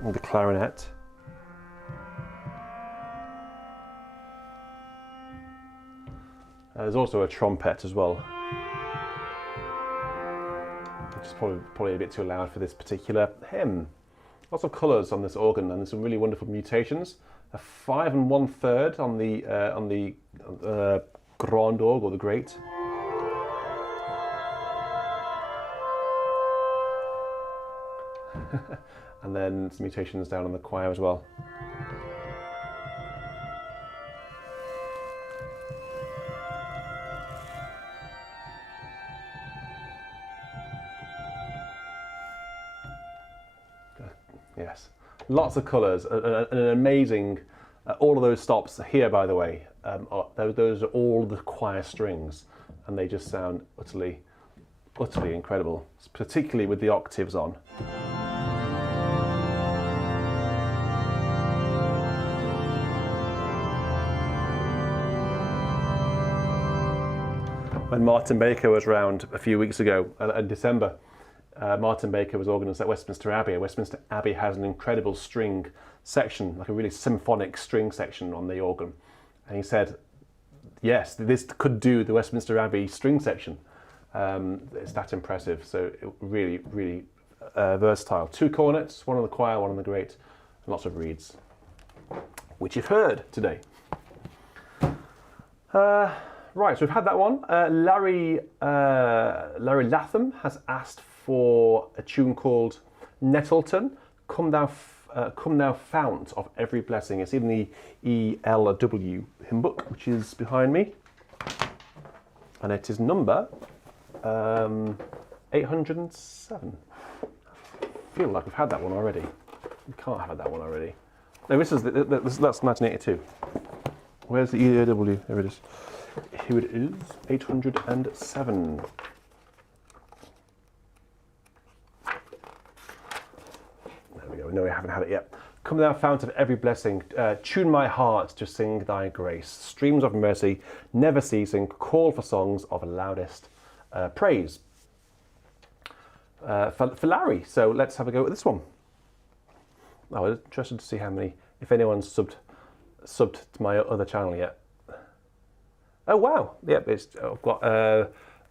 And the clarinet. There's also a trumpet as well, which is probably a bit too loud for this particular hymn. Lots of colours on this organ, and there's some really wonderful mutations. A 5 1/3 on the grand org, or the great. And then some mutations down on the choir as well. Yes, lots of colours, an amazing. All of those stops here, by the way, those are all the choir strings, and they just sound utterly incredible, particularly with the octaves on. When Martin Baker was round a few weeks ago, in December, Martin Baker was organist at Westminster Abbey. Westminster Abbey has an incredible string section, like a really symphonic string section on the organ. And he said, yes, this could do the Westminster Abbey string section. It's that impressive. So it really, really versatile. 2 cornets, one on the choir, one on the great, and lots of reeds, which you've heard today. Right, so we've had that one. Larry Latham has asked for a tune called Nettleton, Come Thou Fount of Every Blessing. It's in the ELW hymn book, which is behind me. And it is number 807. I feel like we've had that one already. We can't have had that one already. No, that's 1982. Where's the ELW? There it is. Here it is, 807. There we go, no, we haven't had it yet. Come thou fount of every blessing, tune my heart to sing thy grace. Streams of mercy, never ceasing, call for songs of loudest praise. For Larry, so let's have a go at this one. Oh, I'm interested to see if anyone's subbed to my other channel yet. Oh wow! Yep, I've got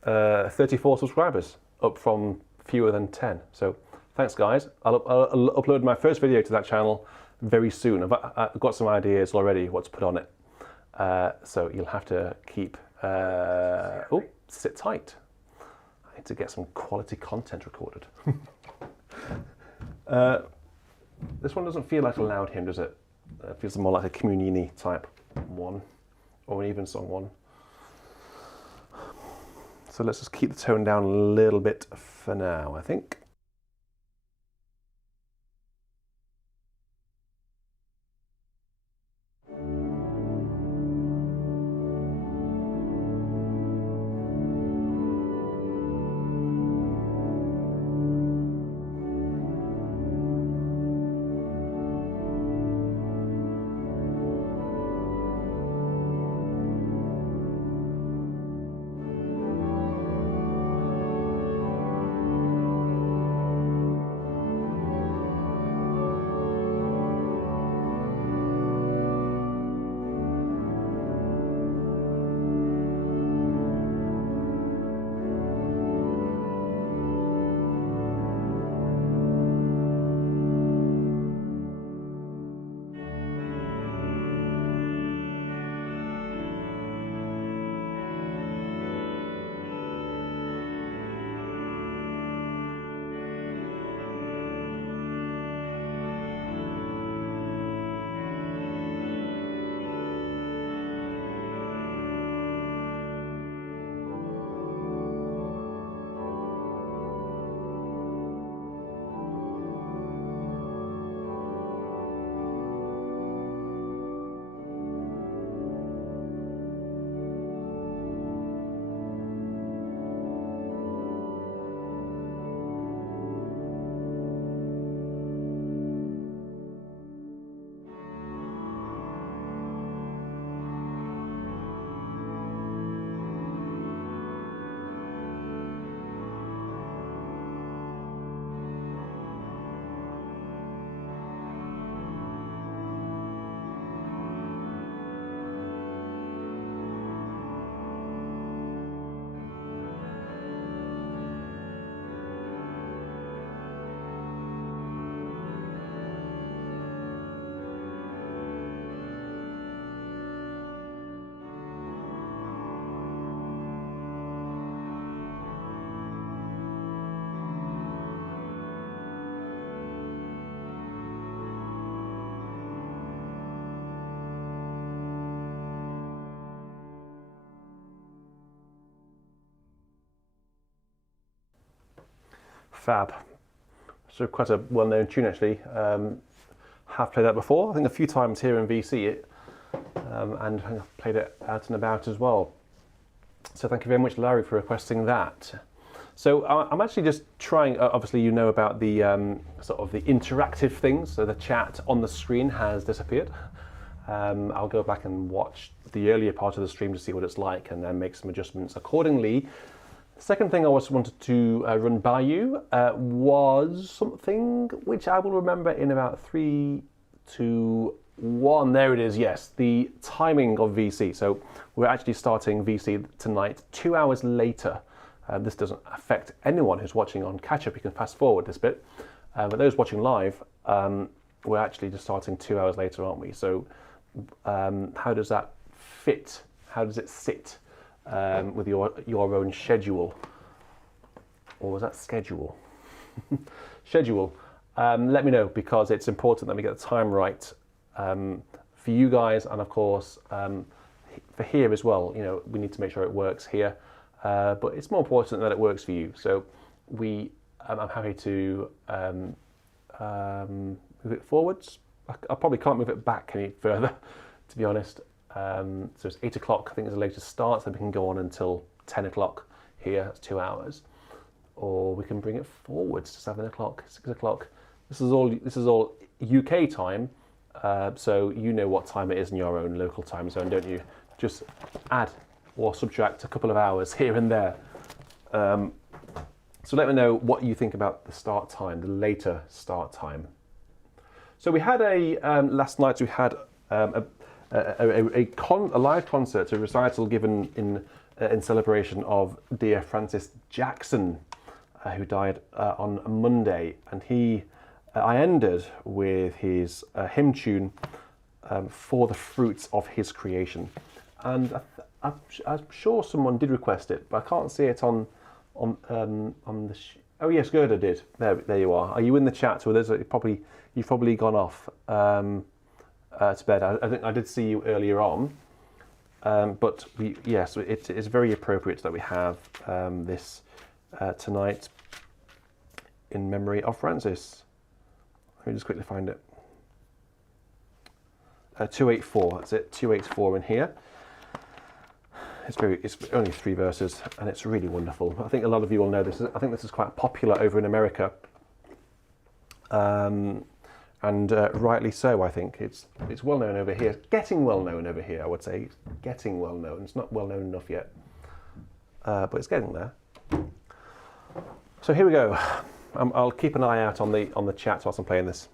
34 subscribers, up from fewer than 10. So thanks, guys. I'll upload my first video to that channel very soon. I've got some ideas already what to put on it. So you'll have to keep. Sit tight. I need to get some quality content recorded. This one doesn't feel like a loud hymn, does it? It feels more like a communion-y type one, or an even song one. So let's just keep the tone down a little bit for now, I think. Fab. So quite a well-known tune actually. Have played that before, I think a few times here in VC, and I've played it out and about as well. So thank you very much, Larry, for requesting that. So I'm actually just trying, obviously you know about the sort of the interactive things, so the chat on the screen has disappeared. I'll go back and watch the earlier part of the stream to see what it's like and then make some adjustments accordingly. The second thing I also wanted to run by you was something which I will remember in about 3, 2, 1. There it is, yes, the timing of VC. So we're actually starting VC tonight 2 hours later. This doesn't affect anyone who's watching on catch-up. You can fast forward this bit. But those watching live, we're actually just starting 2 hours later, aren't we? So how does that fit? How does it sit with your own schedule? Or was that schedule? Schedule. Let me know, because it's important that we get the time right for you guys, and of course for here as well. You know, we need to make sure it works here, but it's more important that it works for you. So I'm happy to move it forwards. I probably can't move it back any further, to be honest. So it's 8 o'clock, I think, is the latest start, so we can go on until 10 o'clock here. That's 2 hours. Or we can bring it forwards to 7 o'clock, 6 o'clock. This is all UK time, so you know what time it is in your own local time zone, don't you? Just add or subtract a couple of hours here and there. So let me know what you think about the start time, the later start time. So we had last night we had a live concert, a recital given in celebration of dear Francis Jackson, who died on Monday, and I ended with his hymn tune, For the Fruits of His Creation, and I'm sure someone did request it, but I can't see it on the. Oh yes, Gerda did. There you are. Are you in the chat with us? You've probably gone off to bed. I think I did see you earlier on, but yes, it is very appropriate that we have this tonight in memory of Francis. Let me just quickly find it. 284. That's it. 284 in here. It's only 3 verses, and it's really wonderful. I think a lot of you will know this. I think this is quite popular over in America, and rightly so. I think it's well known over here. Getting well known over here, I would say. It's getting well known. It's not well known enough yet, but it's getting there. So here we go. I'll keep an eye out on the chat whilst I'm playing this.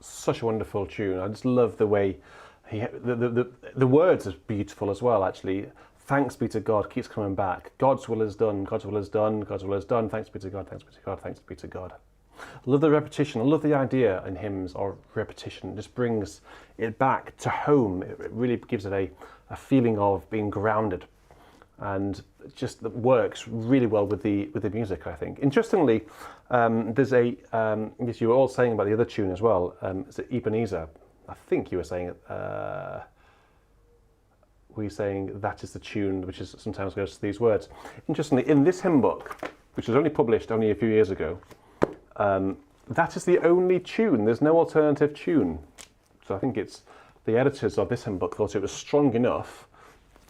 such a wonderful tune. I just love the way the words are beautiful as well. Actually, thanks be to God keeps coming back. God's will is done. God's will is done. God's will is done. Thanks be to God. Thanks be to God. Thanks be to God. I love the repetition. I love the idea in hymns or repetition. It just brings it back to home. It really gives it a feeling of being grounded, and it just works really well with the music, I think. Interestingly, there's yes, you were all saying about the other tune as well. Is it Ebenezer? I think you were saying it. Were you saying that is the tune which is sometimes goes to these words? Interestingly, in this hymn book, which was only published only a few years ago, that is the only tune. There's no alternative tune. So I think it's the editors of this hymn book thought it was strong enough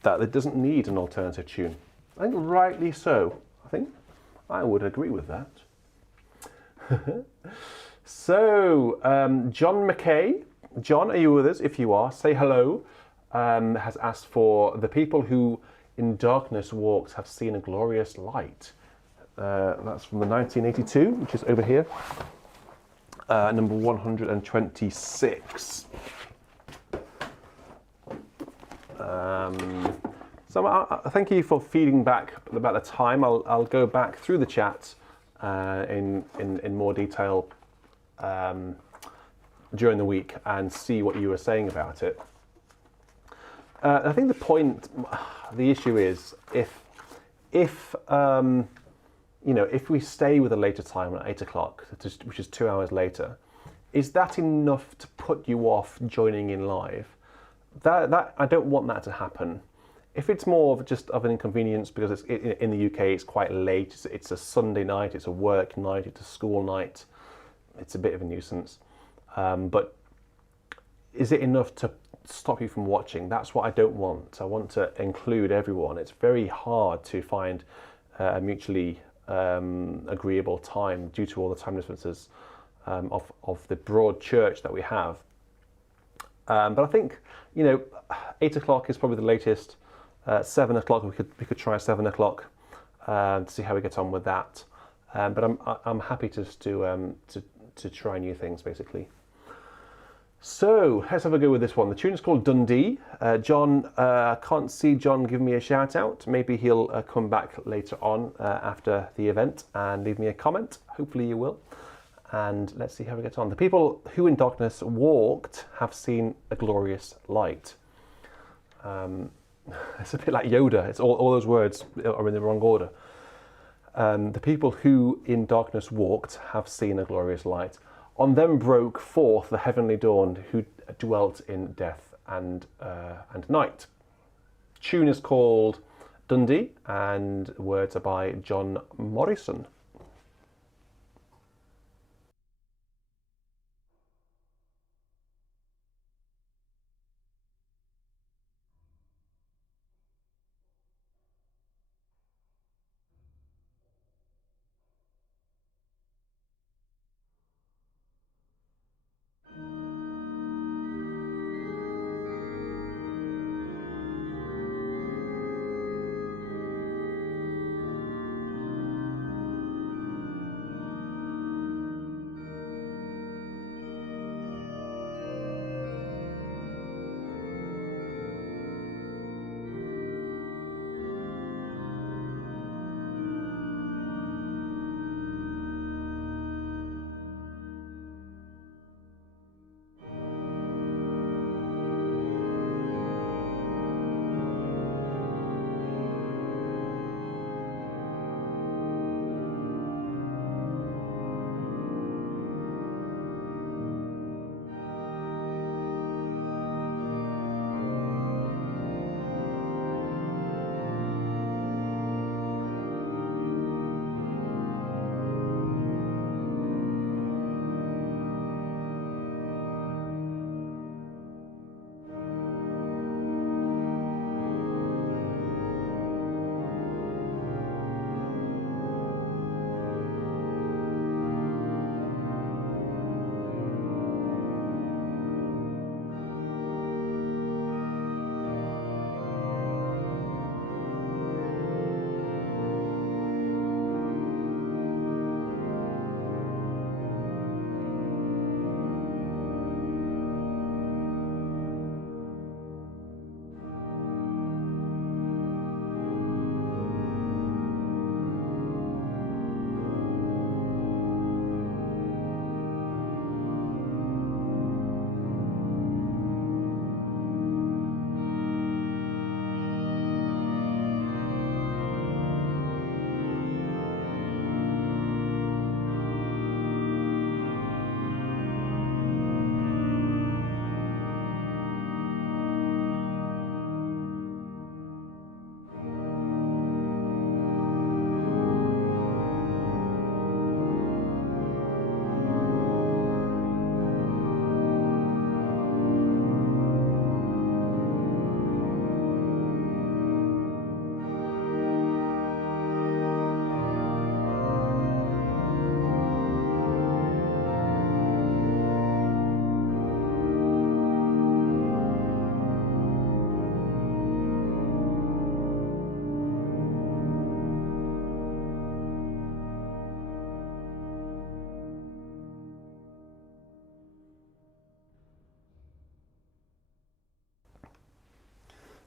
that it doesn't need an alternative tune. I think rightly so. I think I would agree with that. So, John McKay. John, are you with us? If you are, say hello. Has asked for the people who in darkness walked have seen a glorious light. That's from the 1982, which is over here. Number 126. So thank you for feeding back about the time. I'll go back through the chat in more detail during the week and see what you were saying about it. I think the issue is if we stay with a later time at 8 o'clock, which is 2 hours later, is that enough to put you off joining in live? That I don't want that to happen. If it's more of just of an inconvenience because in the UK it's quite late, it's a Sunday night, it's a work night, it's a school night, it's a bit of a nuisance. But is it enough to stop you from watching? That's what I don't want. I want to include everyone. It's very hard to find a mutually agreeable time due to all the time differences of the broad church that we have. But I think 8 o'clock is probably the latest. 7 o'clock we could try 7 o'clock to see how we get on with that. But I'm happy just to try new things basically. So let's have a go with this one. The tune is called Dundee. John, can't see John give me a shout out. Maybe he'll come back later on after the event and leave me a comment. Hopefully you will. And let's see how we get on. The people who in darkness walked have seen a glorious light. It's a bit like Yoda. It's all those words are in the wrong order. The people who in darkness walked have seen a glorious light. On them broke forth the heavenly dawn, who dwelt in death and night. Tune is called Dundee, and words are by John Morrison.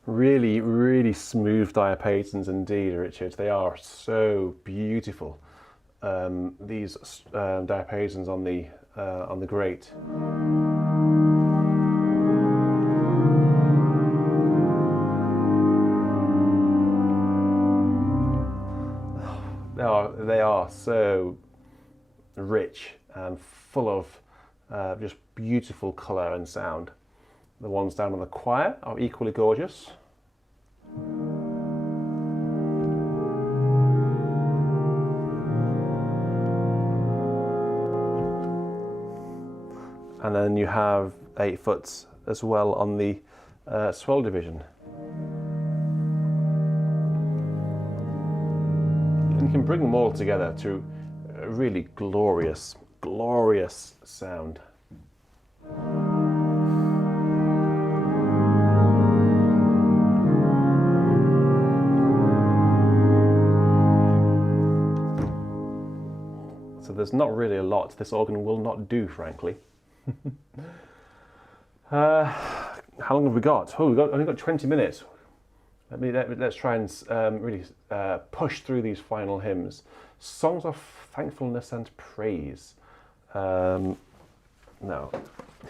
Really, really smooth diapasons indeed, Richard. They are so beautiful. These diapasons on the grate. They are so rich and full of just beautiful colour and sound. The ones down on the choir are equally gorgeous. And then you have 8 foots as well on the swell division. And you can bring them all together to a really glorious, glorious sound. So there's not really a lot this organ will not do, frankly. How long have we got? Oh, we've only got 20 minutes. Let's try and really push through these final hymns. Songs of thankfulness and praise. Now,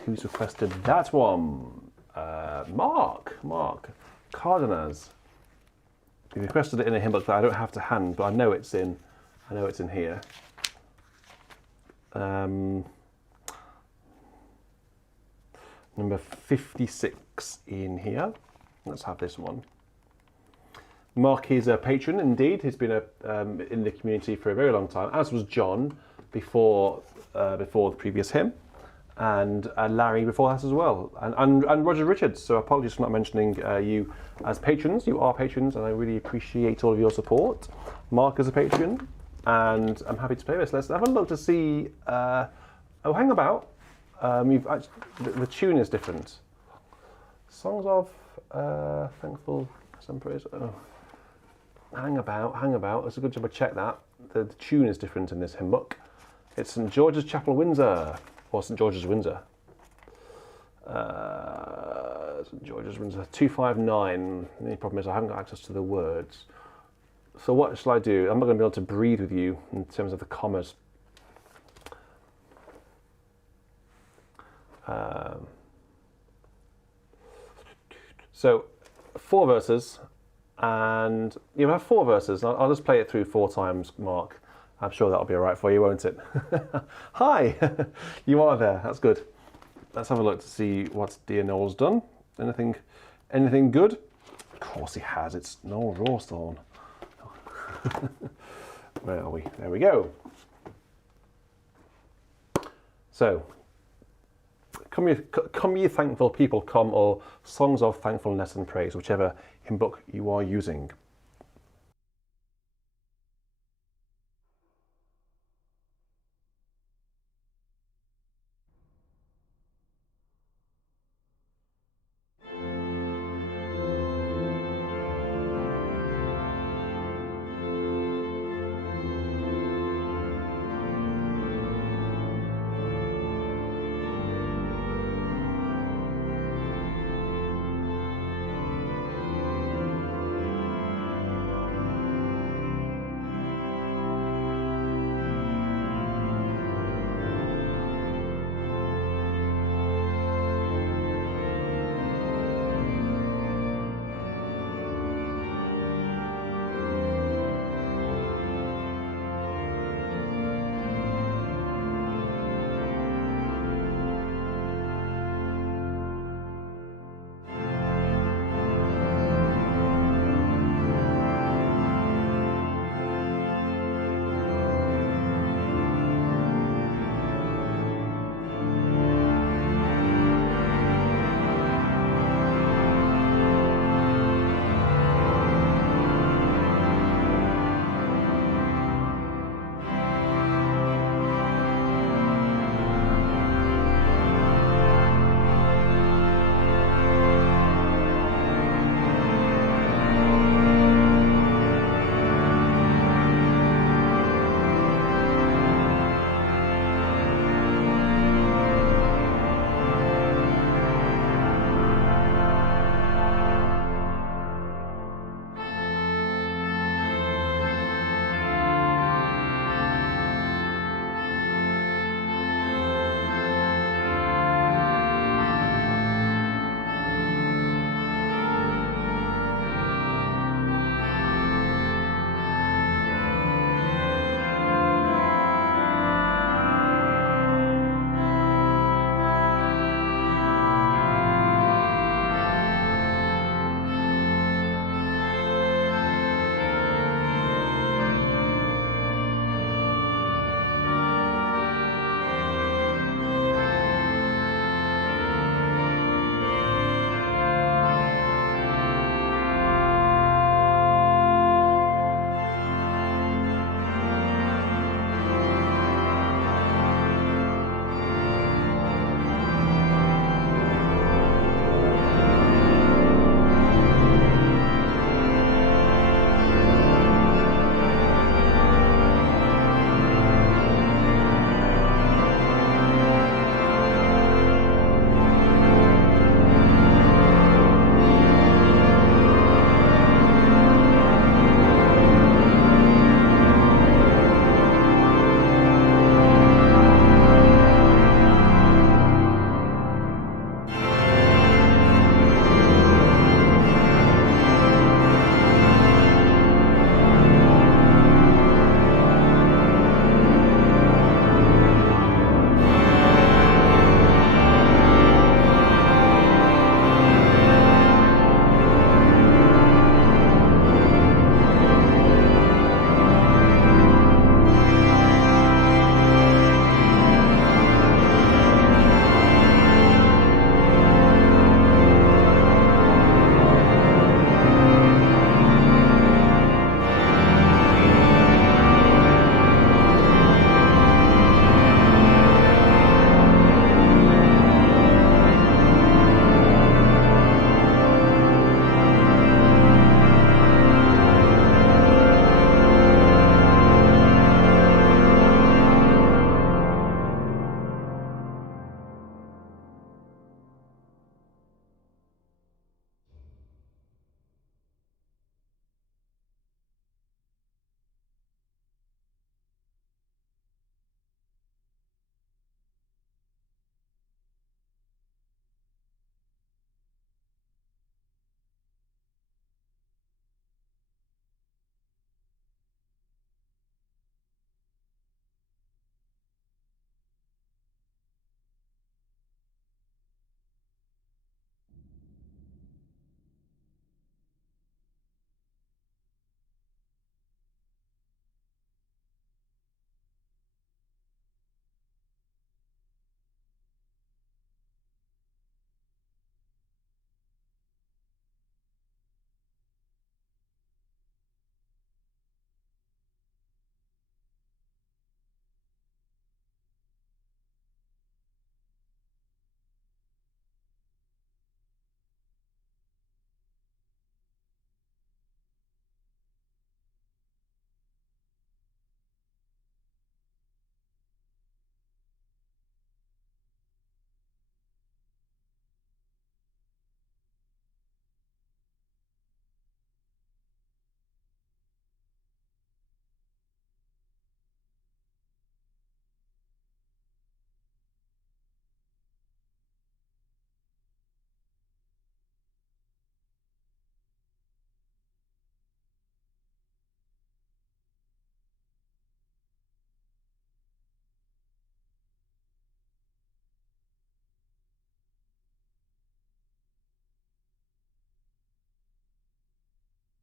who's requested that one? Mark Cardenas. He requested it in a hymn book that I don't have to hand, but I know it's in here. Number 56 in here. Let's have this one. Mark is a patron indeed. He's been in the community for a very long time, as was John before the previous hymn, and Larry before that as well, and Roger Richards. So apologies for not mentioning you as patrons. You are patrons, and I really appreciate all of your support. Mark is a patron, and I'm happy to play this. Let's have a look to see. Hang about. The tune is different. Songs of thankful some praise. Oh. Hang about. That's a good job I checked that. The tune is different in this hymn book. It's St George's Chapel, Windsor, or St George's Windsor. St George's Windsor 259. The only problem is I haven't got access to the words. So what shall I do? I'm not going to be able to breathe with you in terms of the commas. So 4 verses, and you have 4 verses. I'll just play it through 4 times, Mark. I'm sure that'll be all right for you, won't it? Hi, you are there. That's good. Let's have a look to see what dear Noel's done. Anything good? Of course he has. It's Noel Rawsthorne. Where are we? There we go. So. Come ye thankful people, come, or songs of thankfulness and praise, whichever hymn book you are using.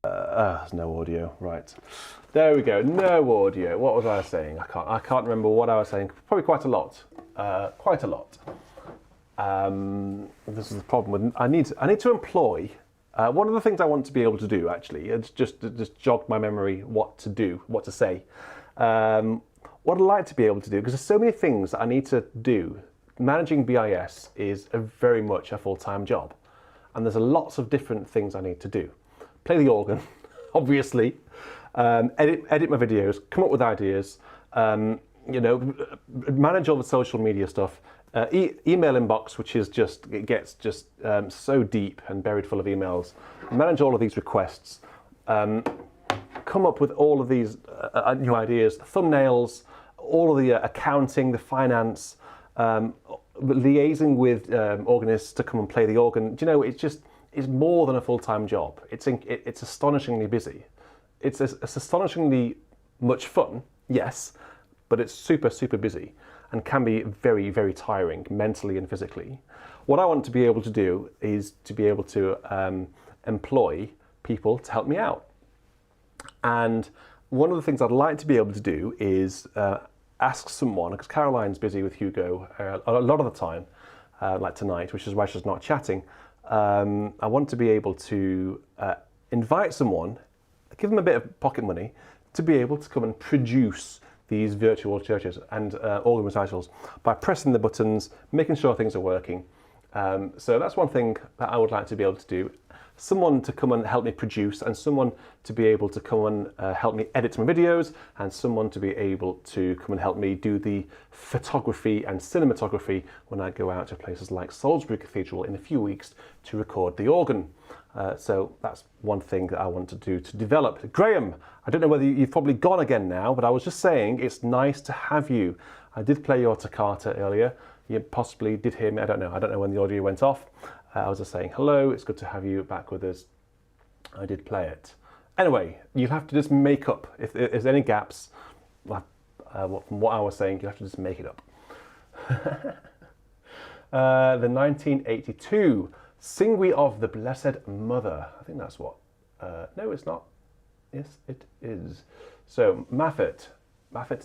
There's no audio, right. There we go, no audio. What was I saying? I can't remember what I was saying. Probably quite a lot. Quite a lot. This is the problem with, I need to employ, one of the things I want to be able to do actually, it's just jog my memory what to do, what to say. What I'd like to be able to do, because there's so many things that I need to do. Managing BIS is very much a full-time job. And there's lots of different things I need to do. Play the organ, obviously, edit my videos, come up with ideas, you know, manage all the social media stuff, email inbox, which is just, it gets just so deep and buried full of emails, manage all of these requests, come up with all of these new ideas, thumbnails, all of the accounting, the finance, liaising with organists to come and play the organ. Do you know, it's more than a full-time job. It's astonishingly busy. It's astonishingly much fun, yes, but it's super, super busy and can be very, very tiring mentally and physically. What I want to be able to do is to be able to employ people to help me out. And one of the things I'd like to be able to do is ask someone, because Caroline's busy with Hugo a lot of the time, like tonight, which is why she's not chatting. I want to be able to invite someone, give them a bit of pocket money, to be able to come and produce these virtual churches and organ recitals by pressing the buttons, making sure things are working. So that's one thing that I would like to be able to do. Someone to come and help me produce, and someone to be able to come and help me edit my videos, and someone to be able to come and help me do the photography and cinematography when I go out to places like Salisbury Cathedral in a few weeks to record the organ. So that's one thing that I want to do to develop. Graham, I don't know whether you've probably gone again now, but I was just saying it's nice to have you. I did play your Toccata earlier. You possibly did hear me, I don't know when the audio went off. I was just saying hello, it's good to have you back with us. I did play it. Anyway, you'll have to just make up, if there's any gaps, from what I was saying, you'll have to just make it up. The 1982, Sing We of the Blessed Mother. I think that's what, no it's not. Yes, it is. So Maffet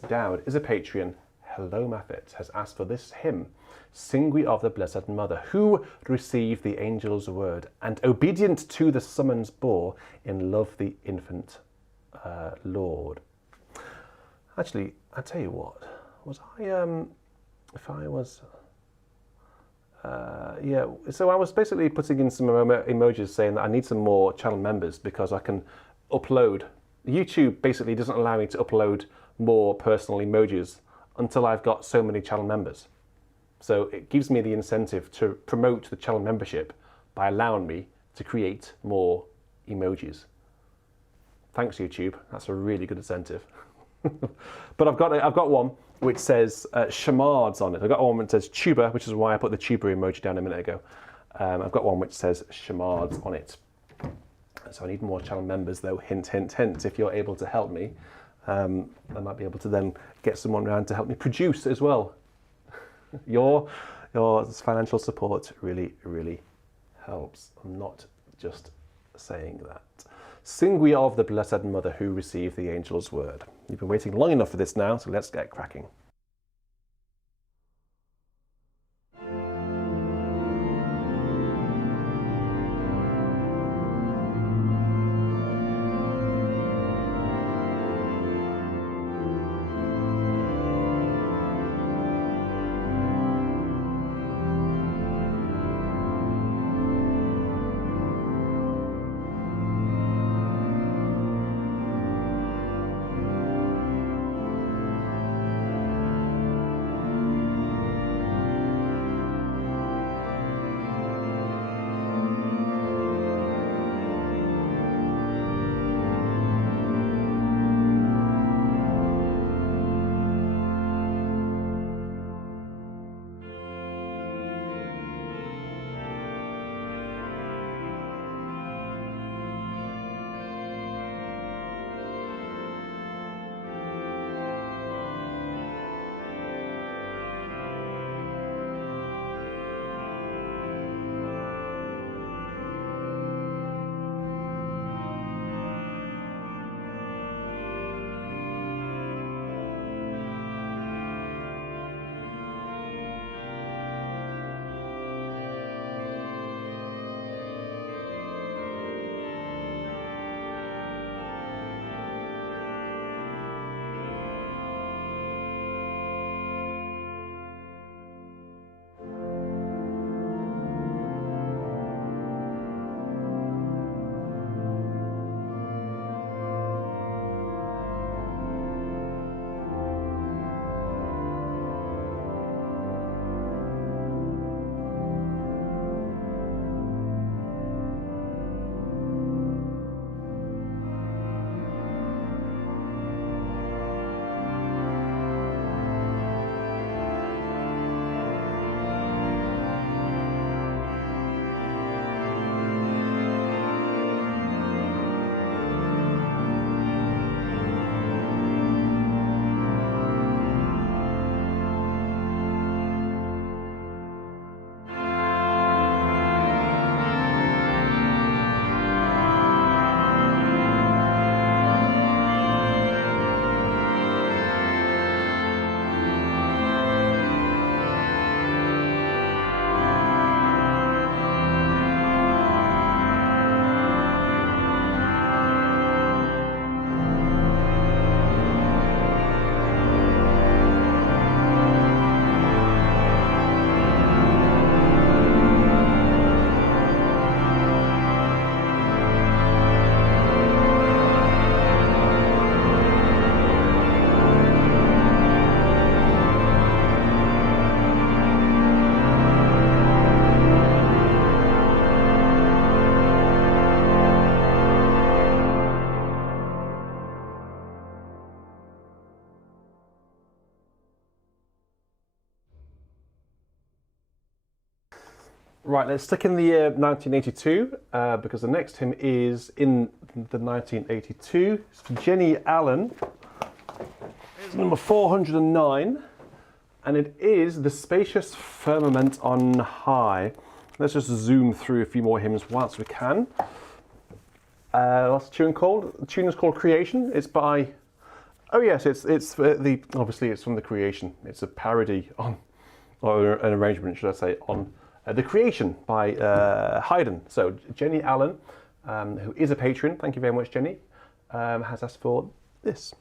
Dowd is a Patreon. Hello Maffet has asked for this hymn. Sing we of the Blessed Mother, who received the angel's word, and obedient to the summons bore, in love the infant Lord. Actually, I tell you what, was I, if I was, yeah, so I was basically putting in some emojis saying that I need some more channel members because I can upload. YouTube basically doesn't allow me to upload more personal emojis until I've got so many channel members. So it gives me the incentive to promote the channel membership by allowing me to create more emojis. Thanks YouTube, that's a really good incentive. But I've got one which says shamards on it. I've got one which says tuba, which is why I put the tuba emoji down a minute ago. I've got one which says shamards on it. So I need more channel members though, hint, hint, hint. If you're able to help me, I might be able to then get someone around to help me produce as well. Your financial support really, really helps. I'm not just saying that. Sing we of the Blessed Mother who received the angel's word. You've been waiting long enough for this now, so let's get cracking. Right, let's stick in the year 1982 because the next hymn is in the 1982. It's for Jenny Allen. It's number 409, and it is the spacious firmament on high. Let's just zoom through a few more hymns whilst we can. What's the tune called? The tune is called Creation. It's by, oh yes, it's obviously it's from the Creation. It's a parody on, or an arrangement, should I say, on The Creation by Haydn. So Jenny Allen, who is a patron, thank you very much, Jenny, has asked for this.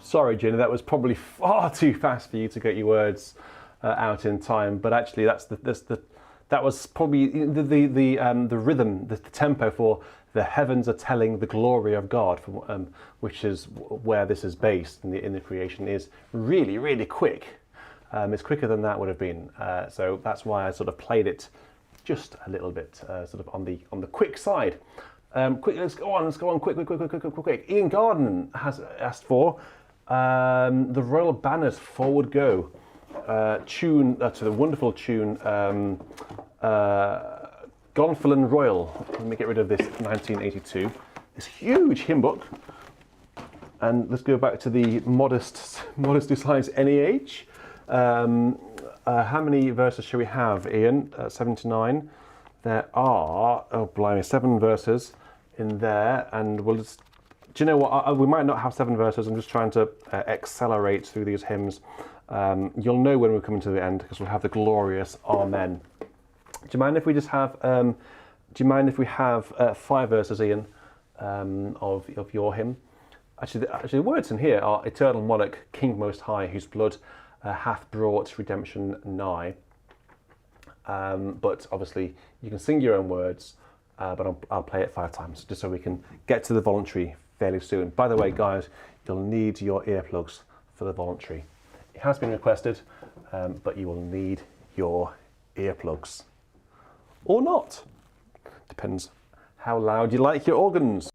Sorry, Jenny, that was probably far too fast for you to get your words out in time. But actually, that was probably the rhythm, the tempo for "The heavens are telling the glory of God," which is where this is based in the creation. Is really, really quick. It's quicker than that would have been. So that's why I sort of played it just a little bit, sort of on the quick side. Quick, let's go on, quick. Ian Garden has asked for the Royal Banners Forward Go tune, to the wonderful tune Gonfalon Royal. Let me get rid of this 1982. This huge hymn book. And let's go back to the modest designs NEH. How many verses shall we have, Ian? 79. There are, oh blimey, 7 verses in there, and we'll just, do you know what, we might not have 7 verses. I'm just trying to accelerate through these hymns. You'll know when we're coming to the end, because we'll have the glorious Amen. Do you mind if we just have, 5 verses, Ian, of your hymn? Actually, the words in here are Eternal Monarch, King Most High, whose blood hath brought redemption nigh. But obviously, you can sing your own words, but I'll play it 5 times, just so we can get to the voluntary fairly soon. By the way, guys, you'll need your earplugs for the voluntary. It has been requested, but you will need your earplugs. Or not. Depends how loud you like your organs.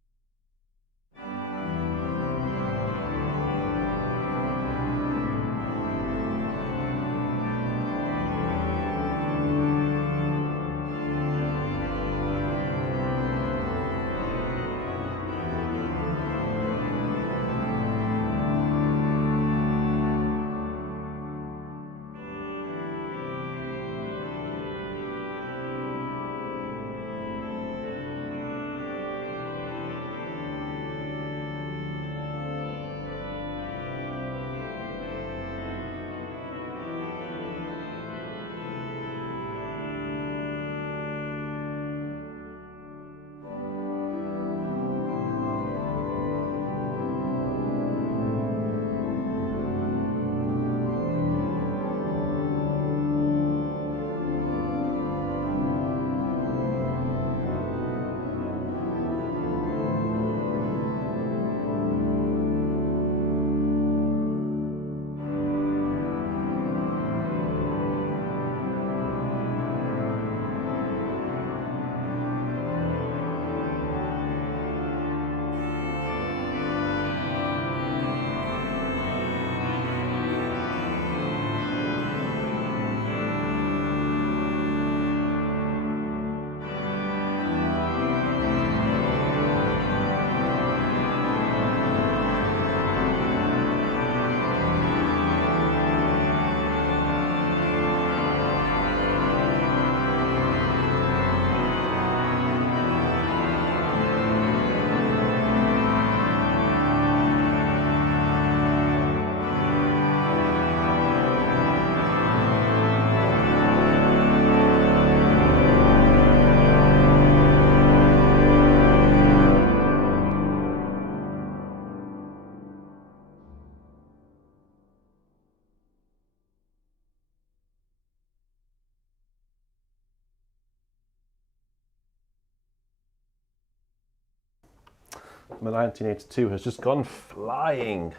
My 1982 has just gone flying.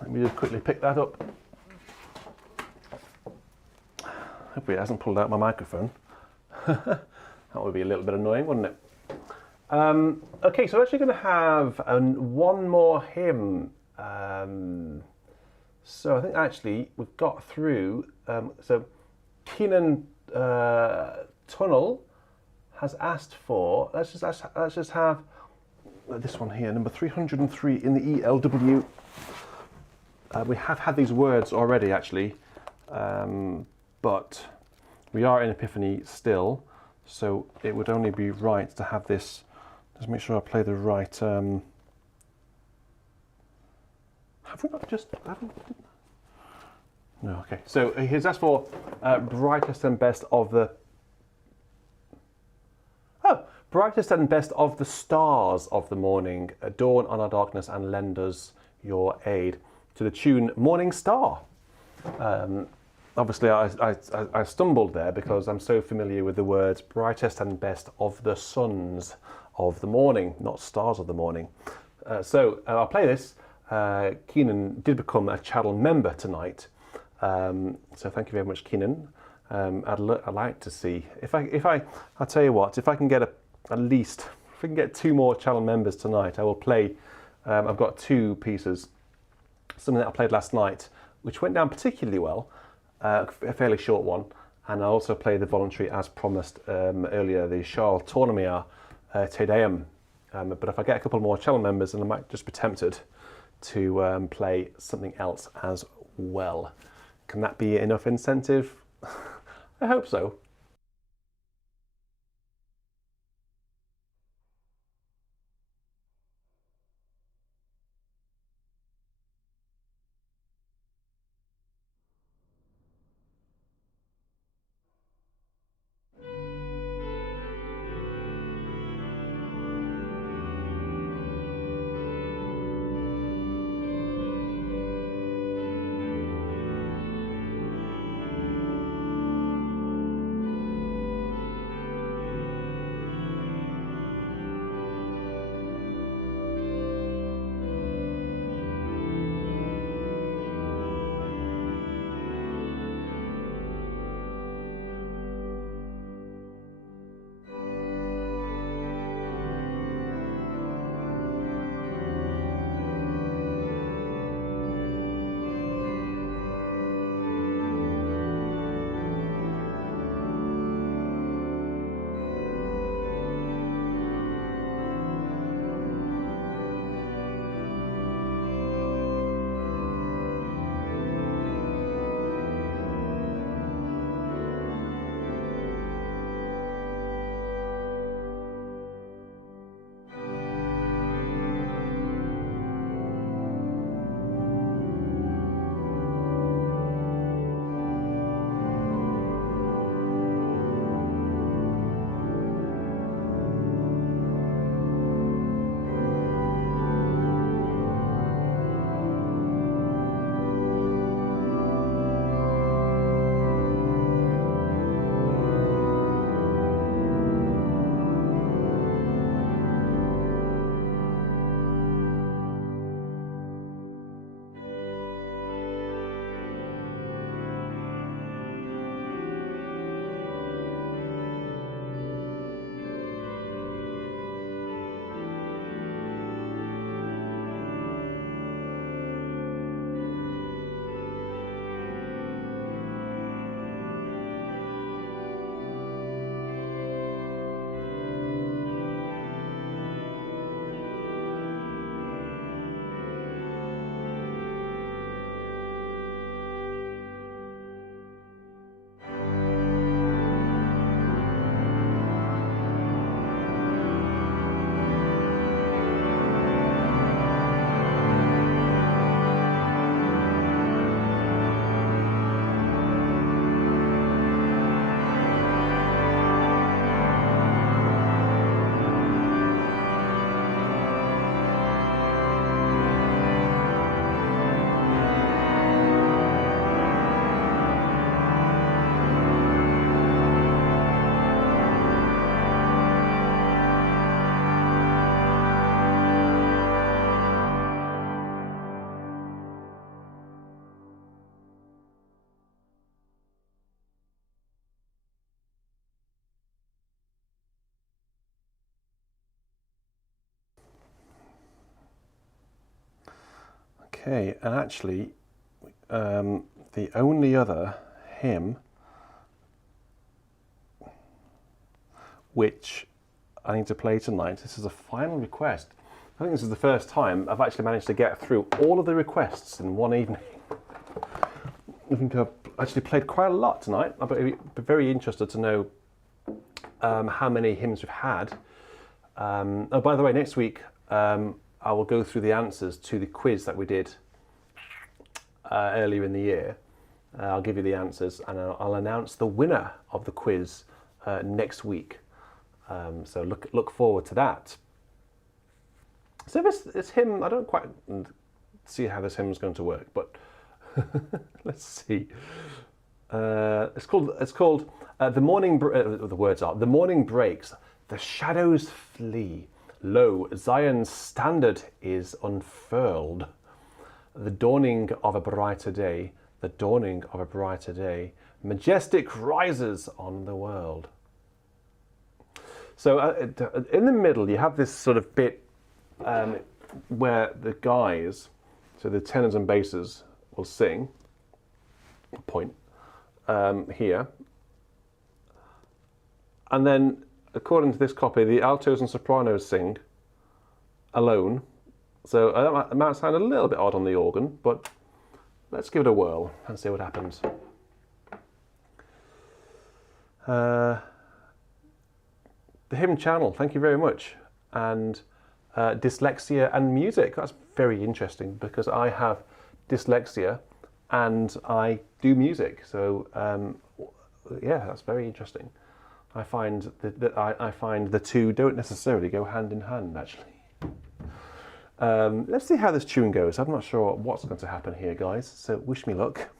Let me just quickly pick that up. Hopefully it hasn't pulled out my microphone. That would be a little bit annoying, wouldn't it? Okay, so we're actually going to have one more hymn. So I think actually we've got through. So Keenan Tunnel has asked for. Let's just have this one here, number 303 in the ELW. We have had these words already, actually, but we are in Epiphany still, so it would only be right to have this. Just make sure I play the right. Have we not just? Haven't? No. Okay. So he's asked for brightest and best of the. Oh, brightest and best of the stars of the morning, dawn on our darkness and lend us your aid. To the tune Morning Star. Obviously, I stumbled there because I'm so familiar with the words brightest and best of the suns of the morning, not stars of the morning. So I'll play this. Keenan did become a channel member tonight, so thank you very much, Keenan. I'd like to see I'll tell you what, if I can get if we can get 2 more channel members tonight, I will play. I've got 2 pieces. Something that I played last night, which went down particularly well, a fairly short one, and I also played the voluntary as promised earlier, the Tournemire Te Deum. But if I get a couple more channel members, then I might just be tempted to play something else as well. Can that be enough incentive? I hope so. Okay, and actually, the only other hymn which I need to play tonight, this is a final request. I think this is the first time I've actually managed to get through all of the requests in one evening. I think I've actually played quite a lot tonight. I'd be very interested to know how many hymns we've had. Oh, by the way, next week I will go through the answers to the quiz that we did earlier in the year. I'll give you the answers and I'll announce the winner of the quiz next week. So look forward to that. So this hymn, I don't quite see how this hymn is going to work, but let's see. It's called the morning. The words are: the morning breaks, the shadows flee. Lo, Zion's standard is unfurled. The dawning of a brighter day. The dawning of a brighter day. Majestic rises on the world. So in the middle, you have this sort of bit where the guys, so the tenors and basses, will sing a point here. And then, according to this copy, the altos and sopranos sing alone. So that might sound a little bit odd on the organ, but let's give it a whirl and see what happens. The hymn channel, thank you very much. And dyslexia and music, that's very interesting because I have dyslexia and I do music. So yeah, that's very interesting. I find that I find the two don't necessarily go hand in hand, actually. Let's see how this tune goes. I'm not sure what's going to happen here, guys, so wish me luck.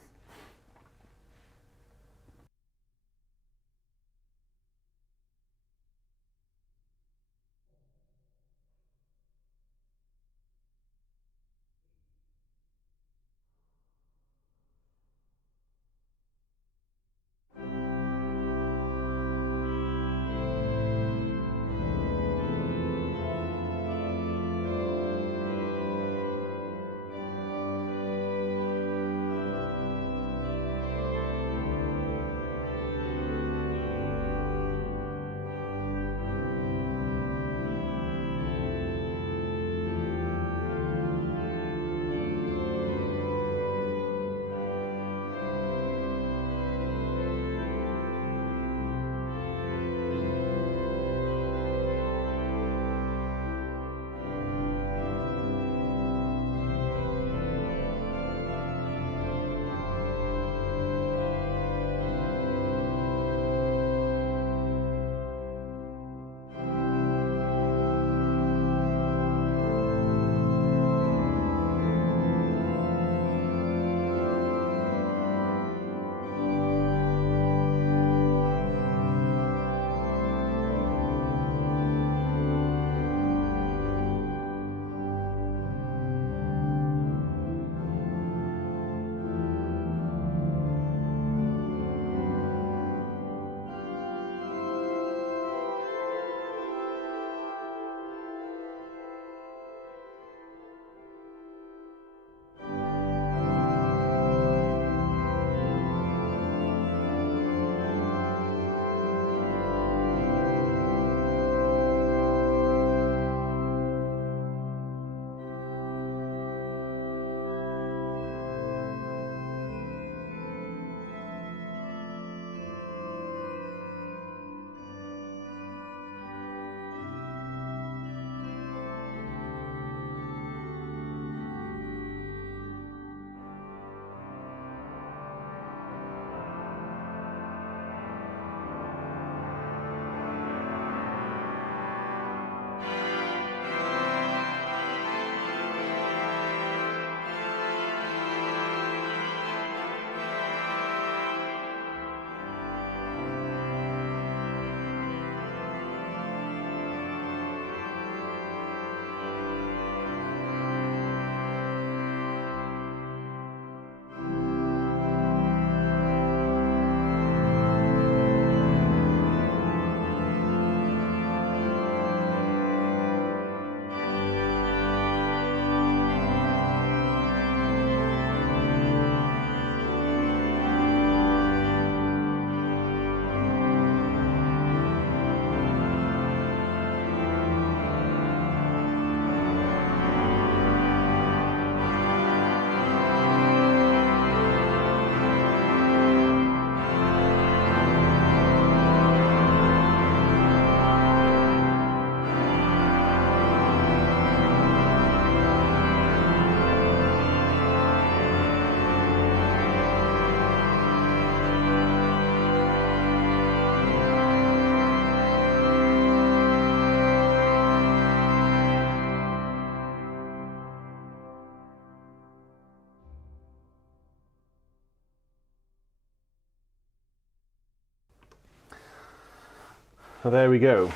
So there we go.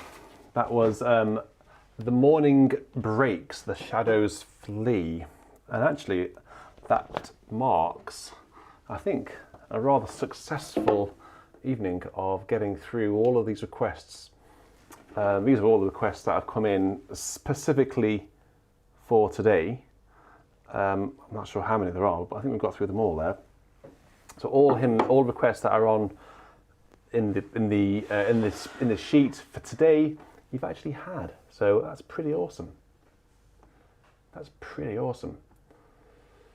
That was The Morning Breaks, The Shadows Flee. And actually, that marks, I think, a rather successful evening of getting through all of these requests. These are all the requests that have come in specifically for today. I'm not sure how many there are, but I think we've got through them all there. So all requests that are on in this sheet for today, you've actually had. So that's pretty awesome. That's pretty awesome.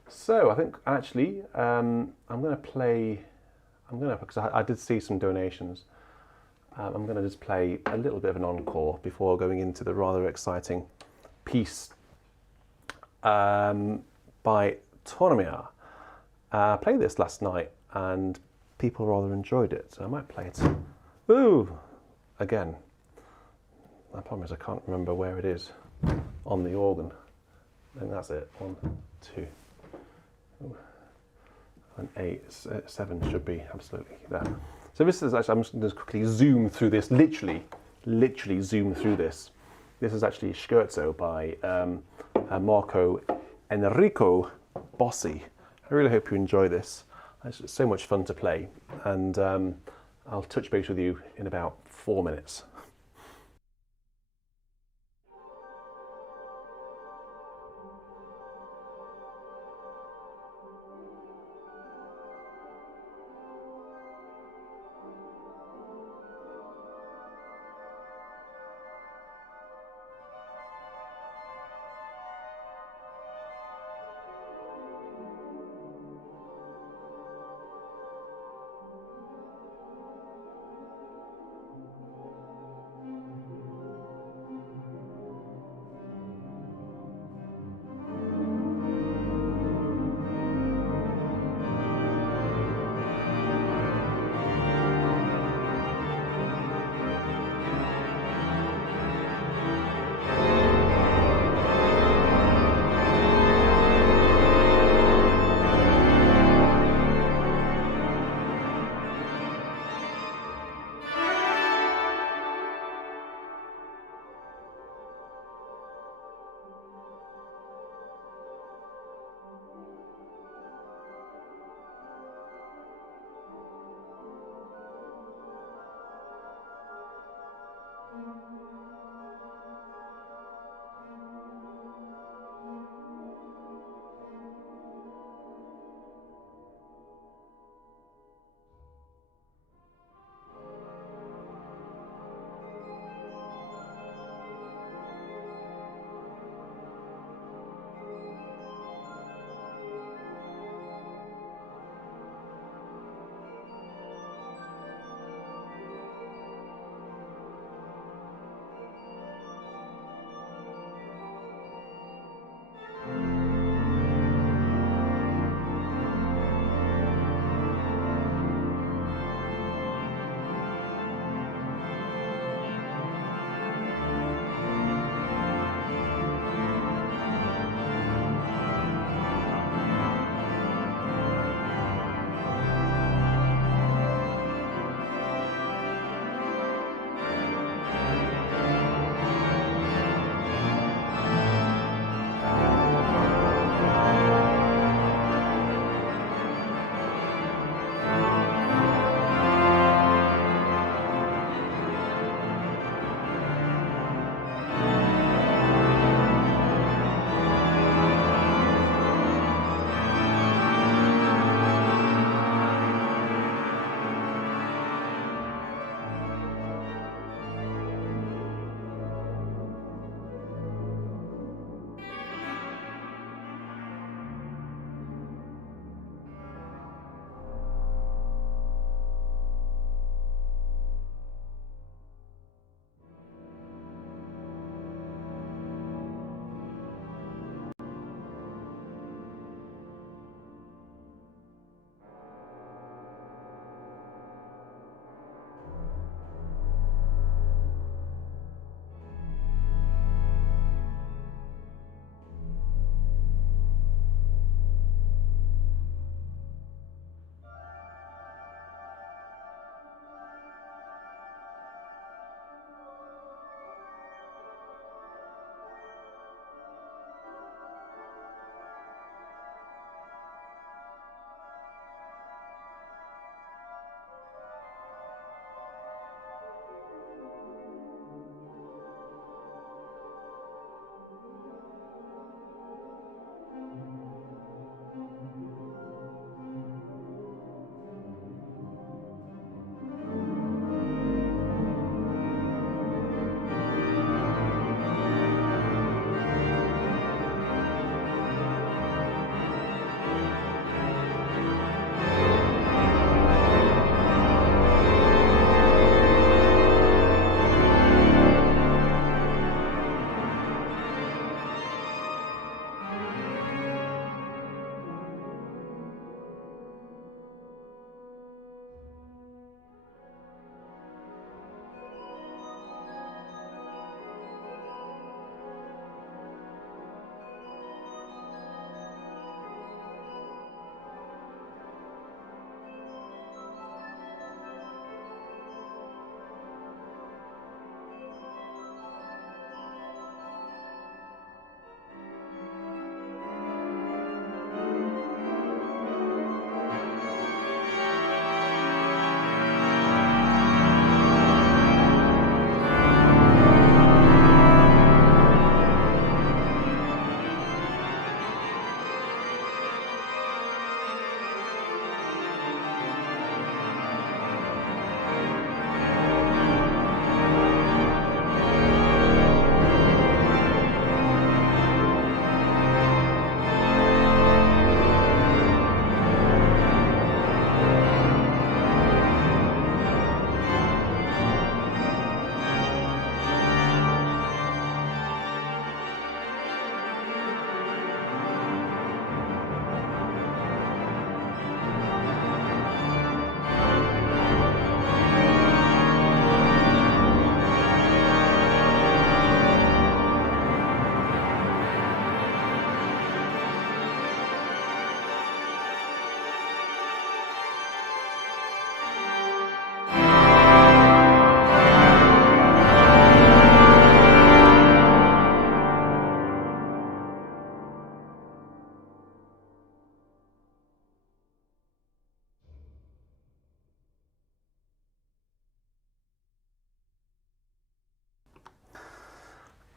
So I think actually I'm going to play. Because I did see some donations. I'm going to just play a little bit of an encore before going into the rather exciting piece by Tournemire. I played this last night and people rather enjoyed it, so I might play it. Ooh, again. My problem is I can't remember where it is on the organ. I think that's it. 1, 2, and 8, 7 should be absolutely there. So this is actually, I'm just going to quickly zoom through this, literally zoom through this. This is actually Scherzo by Marco Enrico Bossi. I really hope you enjoy this. It's so much fun to play, and I'll touch base with you in about 4 minutes.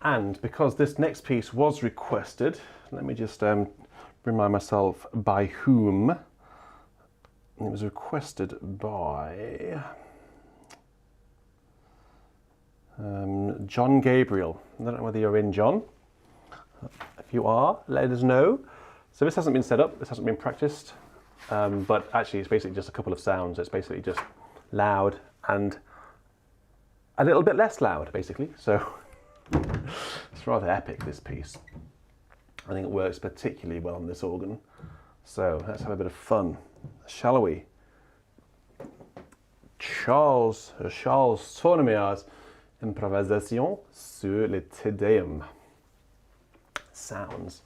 And because this next piece was requested, let me just remind myself by whom. It was requested by John Gabriel. I don't know whether you're in, John. If you are, let us know. So this hasn't been set up, this hasn't been practiced, but actually it's basically just a couple of sounds. It's basically just loud and a little bit less loud, basically. So it's rather epic, this piece. I think it works particularly well on this organ. So let's have a bit of fun, shall we? Charles Tournemire's Improvisation sur le Deum. Sounds.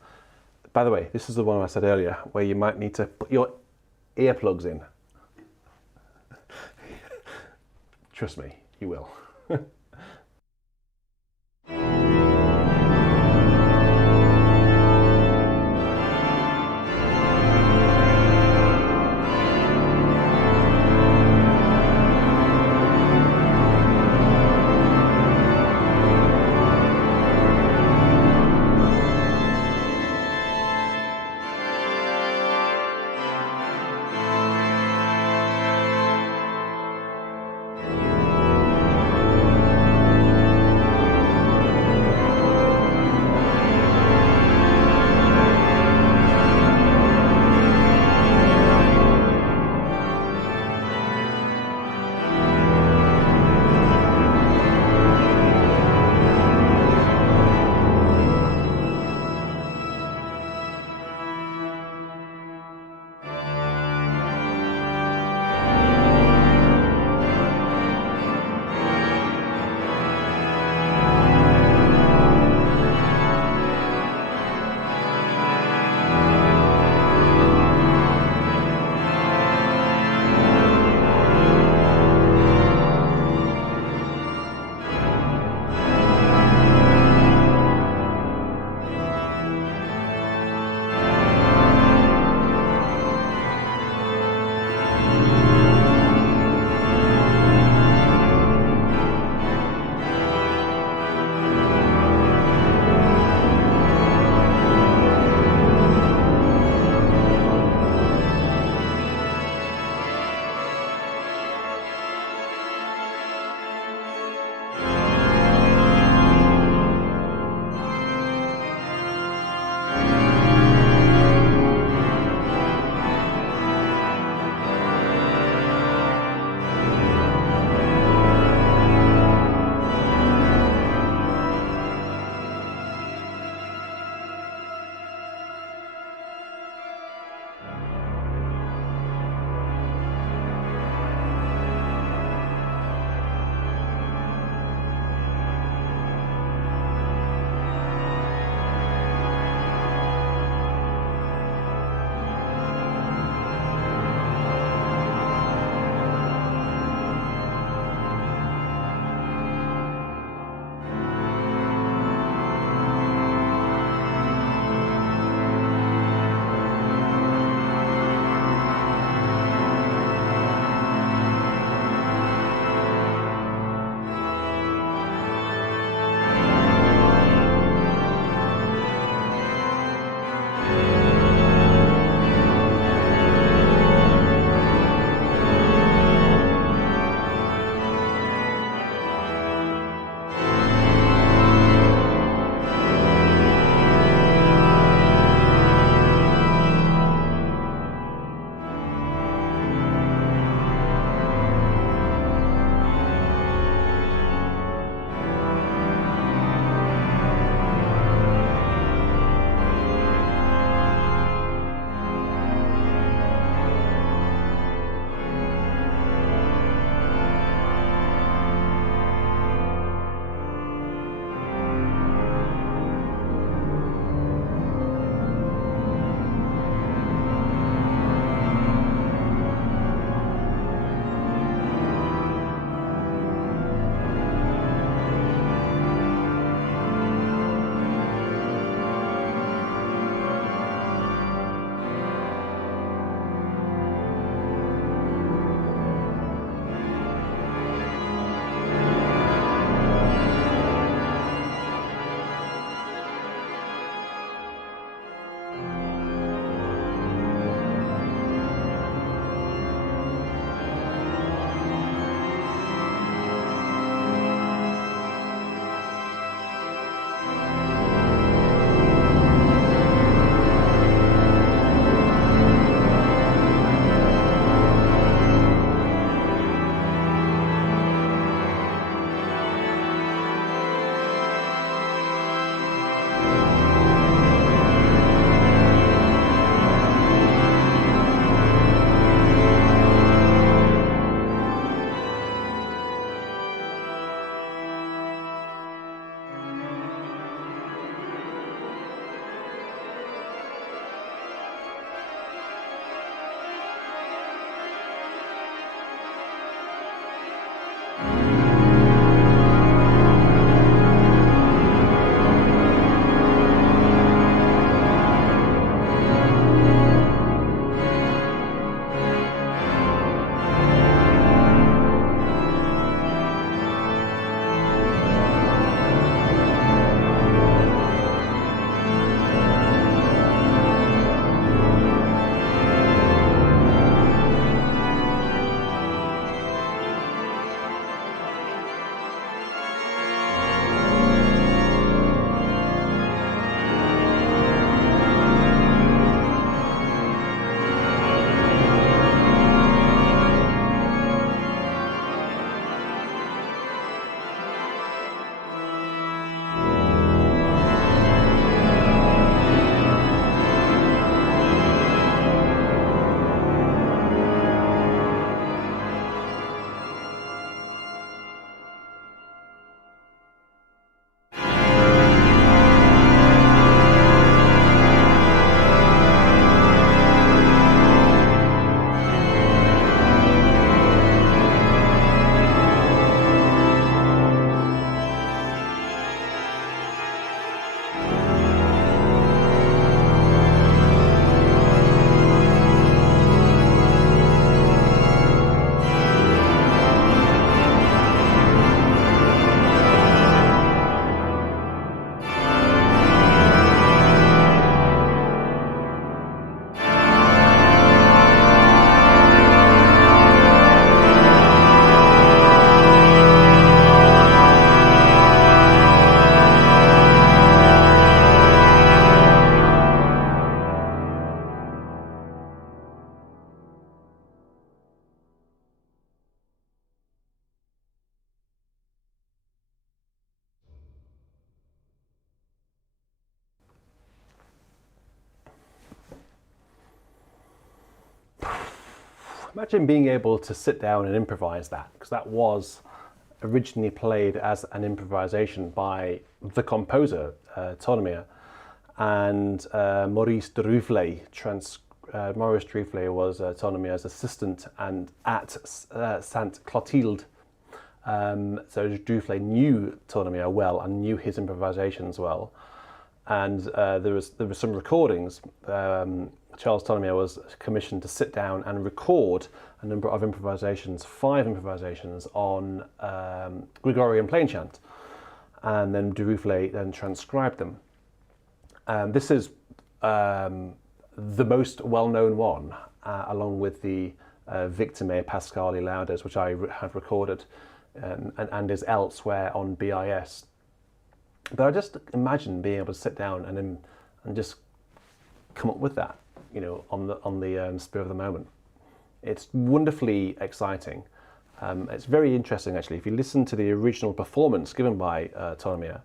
By the way, this is the one I said earlier where you might need to put your earplugs in. Trust me, you will. Imagine being able to sit down and improvise that, because that was originally played as an improvisation by the composer, Tournemire, and Maurice Droufflet. Maurice Droufflet was Tournemire's assistant and at Sainte Clotilde. So Droufflet knew Tournemire well and knew his improvisations well. And there was some recordings. Charles Tournemire was commissioned to sit down and record a number of improvisations, 5 improvisations on Gregorian plain chant, and then Droufflet then transcribed them. This is the most well-known one, along with the Victime Pascali Laudes, which I have recorded and is elsewhere on BIS. But I just imagine being able to sit down and just come up with that, you know, on the spur of the moment. It's wonderfully exciting. It's very interesting, actually. If you listen to the original performance given by Tournemire,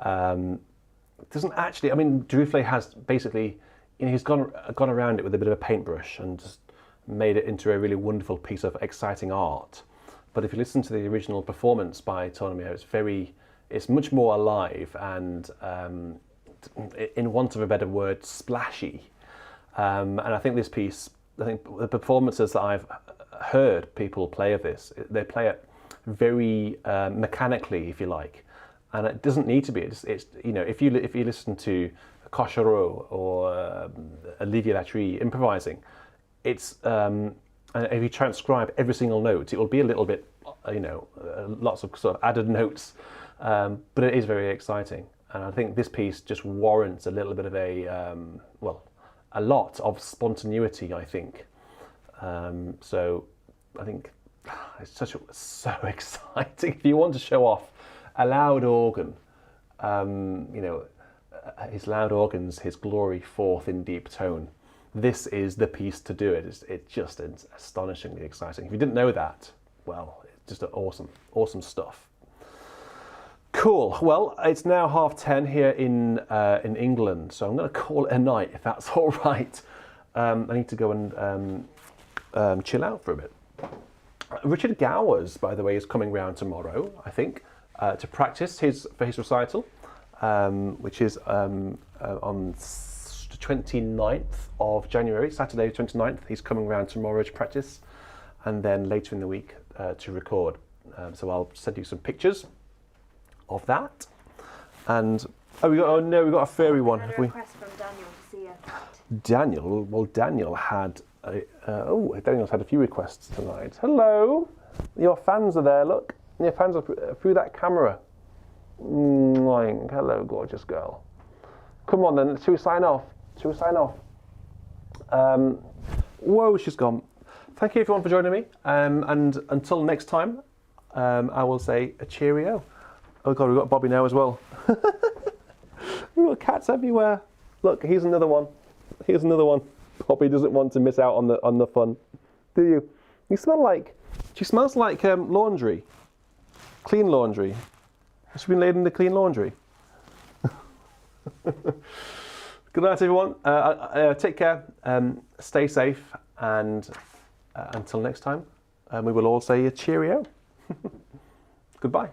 it doesn't actually. I mean, Droufflet has basically, you know, he's gone around it with a bit of a paintbrush and just made it into a really wonderful piece of exciting art. But if you listen to the original performance by Tournemire, it's much more alive and, in want of a better word, splashy. And I think this piece, I think the performances that I've heard people play of this, they play it very mechanically, if you like, and it doesn't need to be. It's you know, if you listen to Cochereau or Olivier Latry improvising, it's and if you transcribe every single note, it will be a little bit, you know, lots of sort of added notes, but it is very exciting. And I think this piece just warrants a little bit of a lot of spontaneity, I think. So I think it's so exciting. If you want to show off a loud organ, you know, his loud organs, his glory forth in deep tone, this is the piece to do it. It's just astonishingly exciting. If you didn't know that, well, it's just awesome stuff. Cool. Well, it's now 10:30 here in England, so I'm going to call it a night, if that's all right. I need to go and chill out for a bit. Richard Gowers, by the way, is coming round tomorrow, I think, to practice for his recital, which is on the 29th of January, Saturday 29th. He's coming round tomorrow to practice, and then later in the week to record. So I'll send you some pictures of that. And we got a furry one. I had a request from Daniel to see a cat. Daniel, well, Daniel's had a few requests tonight. Hello, your fans are there. Look, your fans are through that camera. Hello, gorgeous girl. Come on then, should we sign off? Whoa, she's gone. Thank you everyone for joining me. And until next time, I will say a cheerio. Oh God, we've got Bobby now as well. We've got cats everywhere. Look, here's another one. Bobby doesn't want to miss out on the fun, do you? She smells like laundry, clean laundry. Has she been laid in the clean laundry? Good night, everyone. Take care. Stay safe, and until next time, we will all say a cheerio. Goodbye.